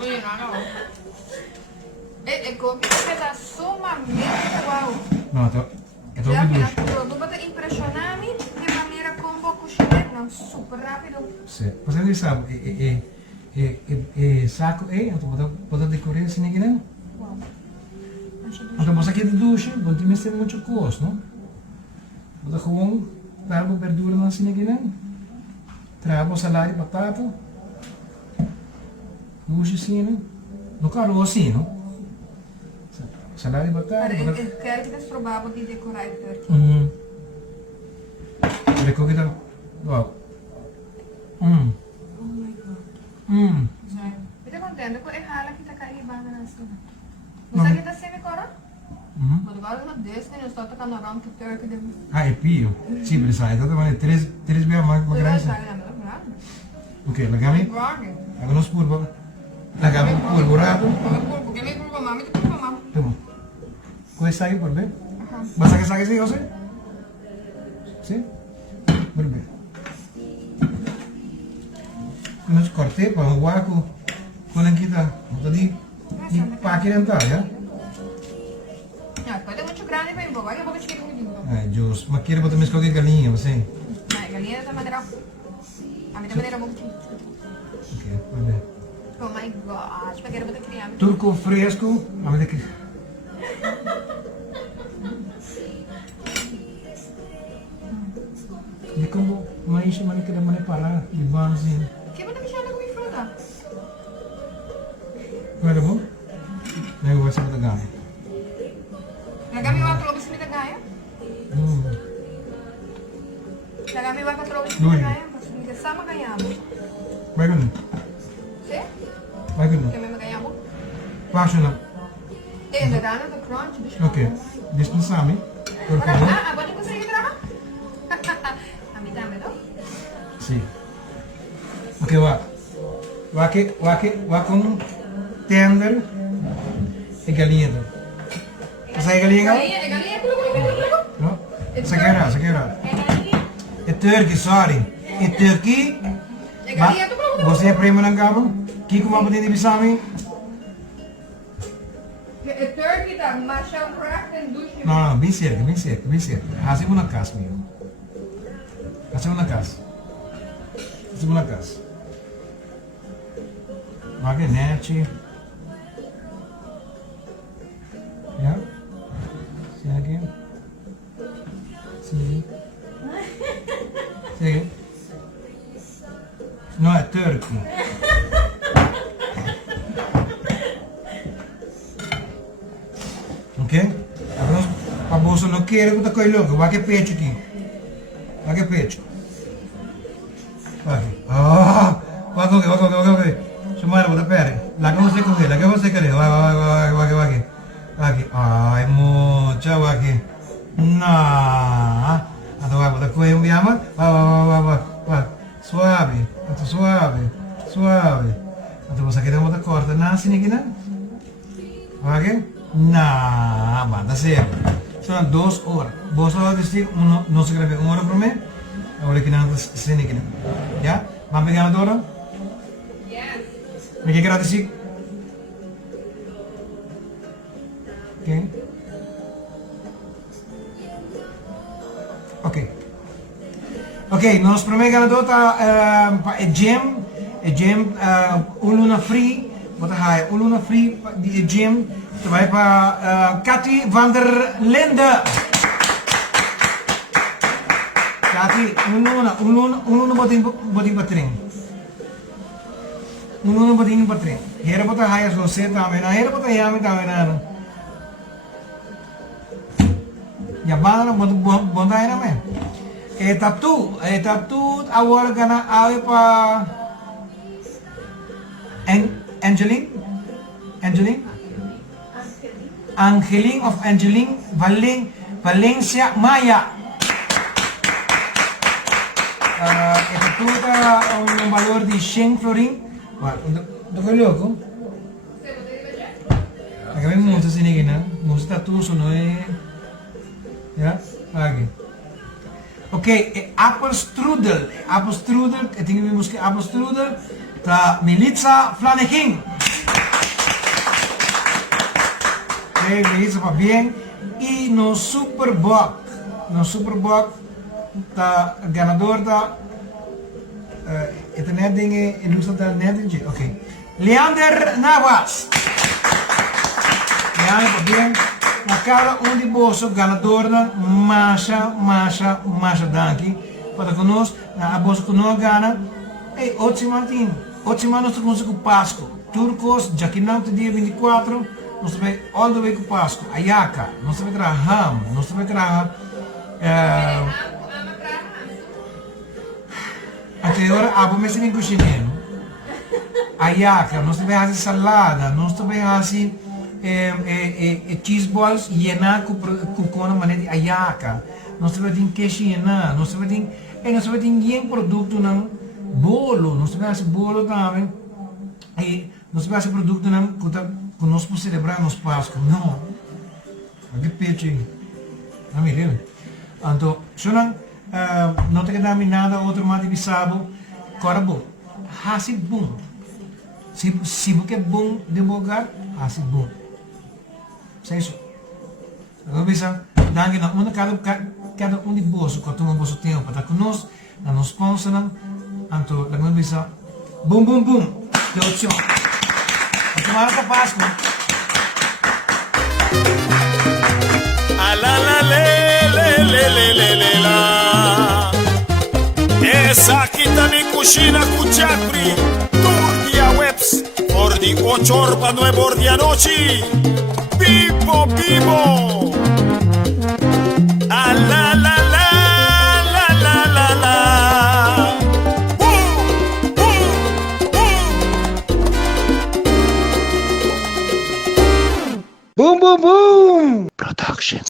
Oye, no. El copy queda sumamente guau. Não, é todo Ya, mira, douche. tú vas a impresionarme de manera como cocinar, não, super rápido. Sim. Você sabe, saco, então pode decorar assim aqui, não? Wow. Então você aqui de douche, não tem mais muito custo, não? Pode gewoon dar uma verdura assim aqui, não? Trabo, salada, batata. Douche assim, não? No caro assim, não? Salada e batata. Cara, eu quero que você provável de decorar o turkey. Lekker gedaan. Wow. Oh my God. Kita contente com errar que tá carregando na sua. Não sabe que tá sendo cora? Mas agora uma desse que não está tocando around que turkey de. Ah, é pio. Sim, mas sai. Então também três vezes mais grande. Ok, lagami. Agora nós purba. Lagami purburado. Porque me purba mami, tu purba mami. Tamo. Kau sai por bem? Basta que sai sim, você? Sim. Por bem. Nós cortei para o guaco quando kita tadi di pakai entah ya. Ah, pode é muito grande bem boa. Olha, eu vou te querer muito. Jos, mas queira botar mais qualquer galinha, você? Ai, galinha da maneira. A minha maneira muito. Ok, por bem. Oh my God, eu quero botar criança. Turco fresco, a mim daqui. De como mais mana que mana parar de banzinho. Que você me chama com fruta? Não é bom? Eu vou saber da gama. Lagami wa trobo sa nila gaya? Lagami wa trobo sa nila gaya? Mas hindi kasama kaya mo. Vai ganun. Si? Vai ganun. Kaya may magaya mo? Passo na. Eh, nagana the crunch. Ok. Dispensami. Por favor. Abang ko sa iyo drama? Dami-dami to? Sim. Ok, wa com tender e galinha. Você é galinha? Galinha, kulo. No? Sakera. É turkey, sorry. É turkey. Galinha, kulo. Você é primo ng gabon? Kiko mabuti di bisami? Turkey tá, machão cracked and douche. Não, bem cerca. Hacemos na casa, meu. Hacemos na casa. Magnete. Já? Segue. Não é turkey. Ok? Agora, a bolsa não quer que eu estou louco. Vai que pecho aqui. Vai. Ah! Vai. Semua ada pere. Lagi você quer. Vai. Ai, mucha vai. Nah. Atau vai botar coelho me ama. Vai. Suave. Atau você quer botar corta na sini aqui, né? Ok? Nah, manda certo. São 2 horas. Vos lo decir, não se grave 1 hora por mim. Agora que não se nem que. Já? Vamos pegar na hora? Yes. Me quer agradecer? Ok, nós primeiro ganador tá é Jim, luna free, luna free de Jim, vai para Cathy van der Linde. Cathy, luna boting patring. Luna boting patring. Hera bota haya você também, hera bota yami também na. Ya bala bondai na men. Tatu agora gana ave para Angeline Angeline of Angeline Valencia Maya. Ito tuta ang valor di 100 florin. Ito ko loko. Kami musa sinigin na. Musa tatuso no eh. Ya, lagi. Okay, apple strudel. Apple strudel, tingin mo muski apple strudel. Ta Melitza Flanagan. Okay, Melitza pa bien. Y no Superboc. No Superboc. Ta ganador da ito net dingen ilusa da net ding. Okay. Leander Navas. Leander pa bien. Nakala undi boso ganador da Masha Danki. Para conosco, a boso conosco gana. Ei, Otsimantin. Otsiman nós estamos com Páscoa. Turcos, Jaquinão, dia 24. Nós estamos all the way com Páscoa. Ayaka. Nós estamos com Ham. Nós estamos com até agora, a bomba se vem cozinhando. Ayaka. Nós estamos com salada. Nós estamos com cheese balls llenar com a maneira de ayaka. Nós estamos com queijo llenar. Nós estamos com produto não bolo, nós temos bolo também, e nós temos produto não que nós podemos celebrar nos Páscoa, não, aqui peixe, não me lembro. Então, se não tem nada outro mais de bisabo, agora bom, assim bom, se você é bom de bogar, assim bom, sei isso. Agora bisa, daqui na uma cada de bolso, quando um bolso tem para conosco, na nos sponsor não anto lagu bisa boom boom boom teotio tomara ka Páscoa ala la le la esa kita ni cucina cuchapri Turquía Webs por di 8 orpa 9 ordi a noci vivo ala la boom boom boom Production.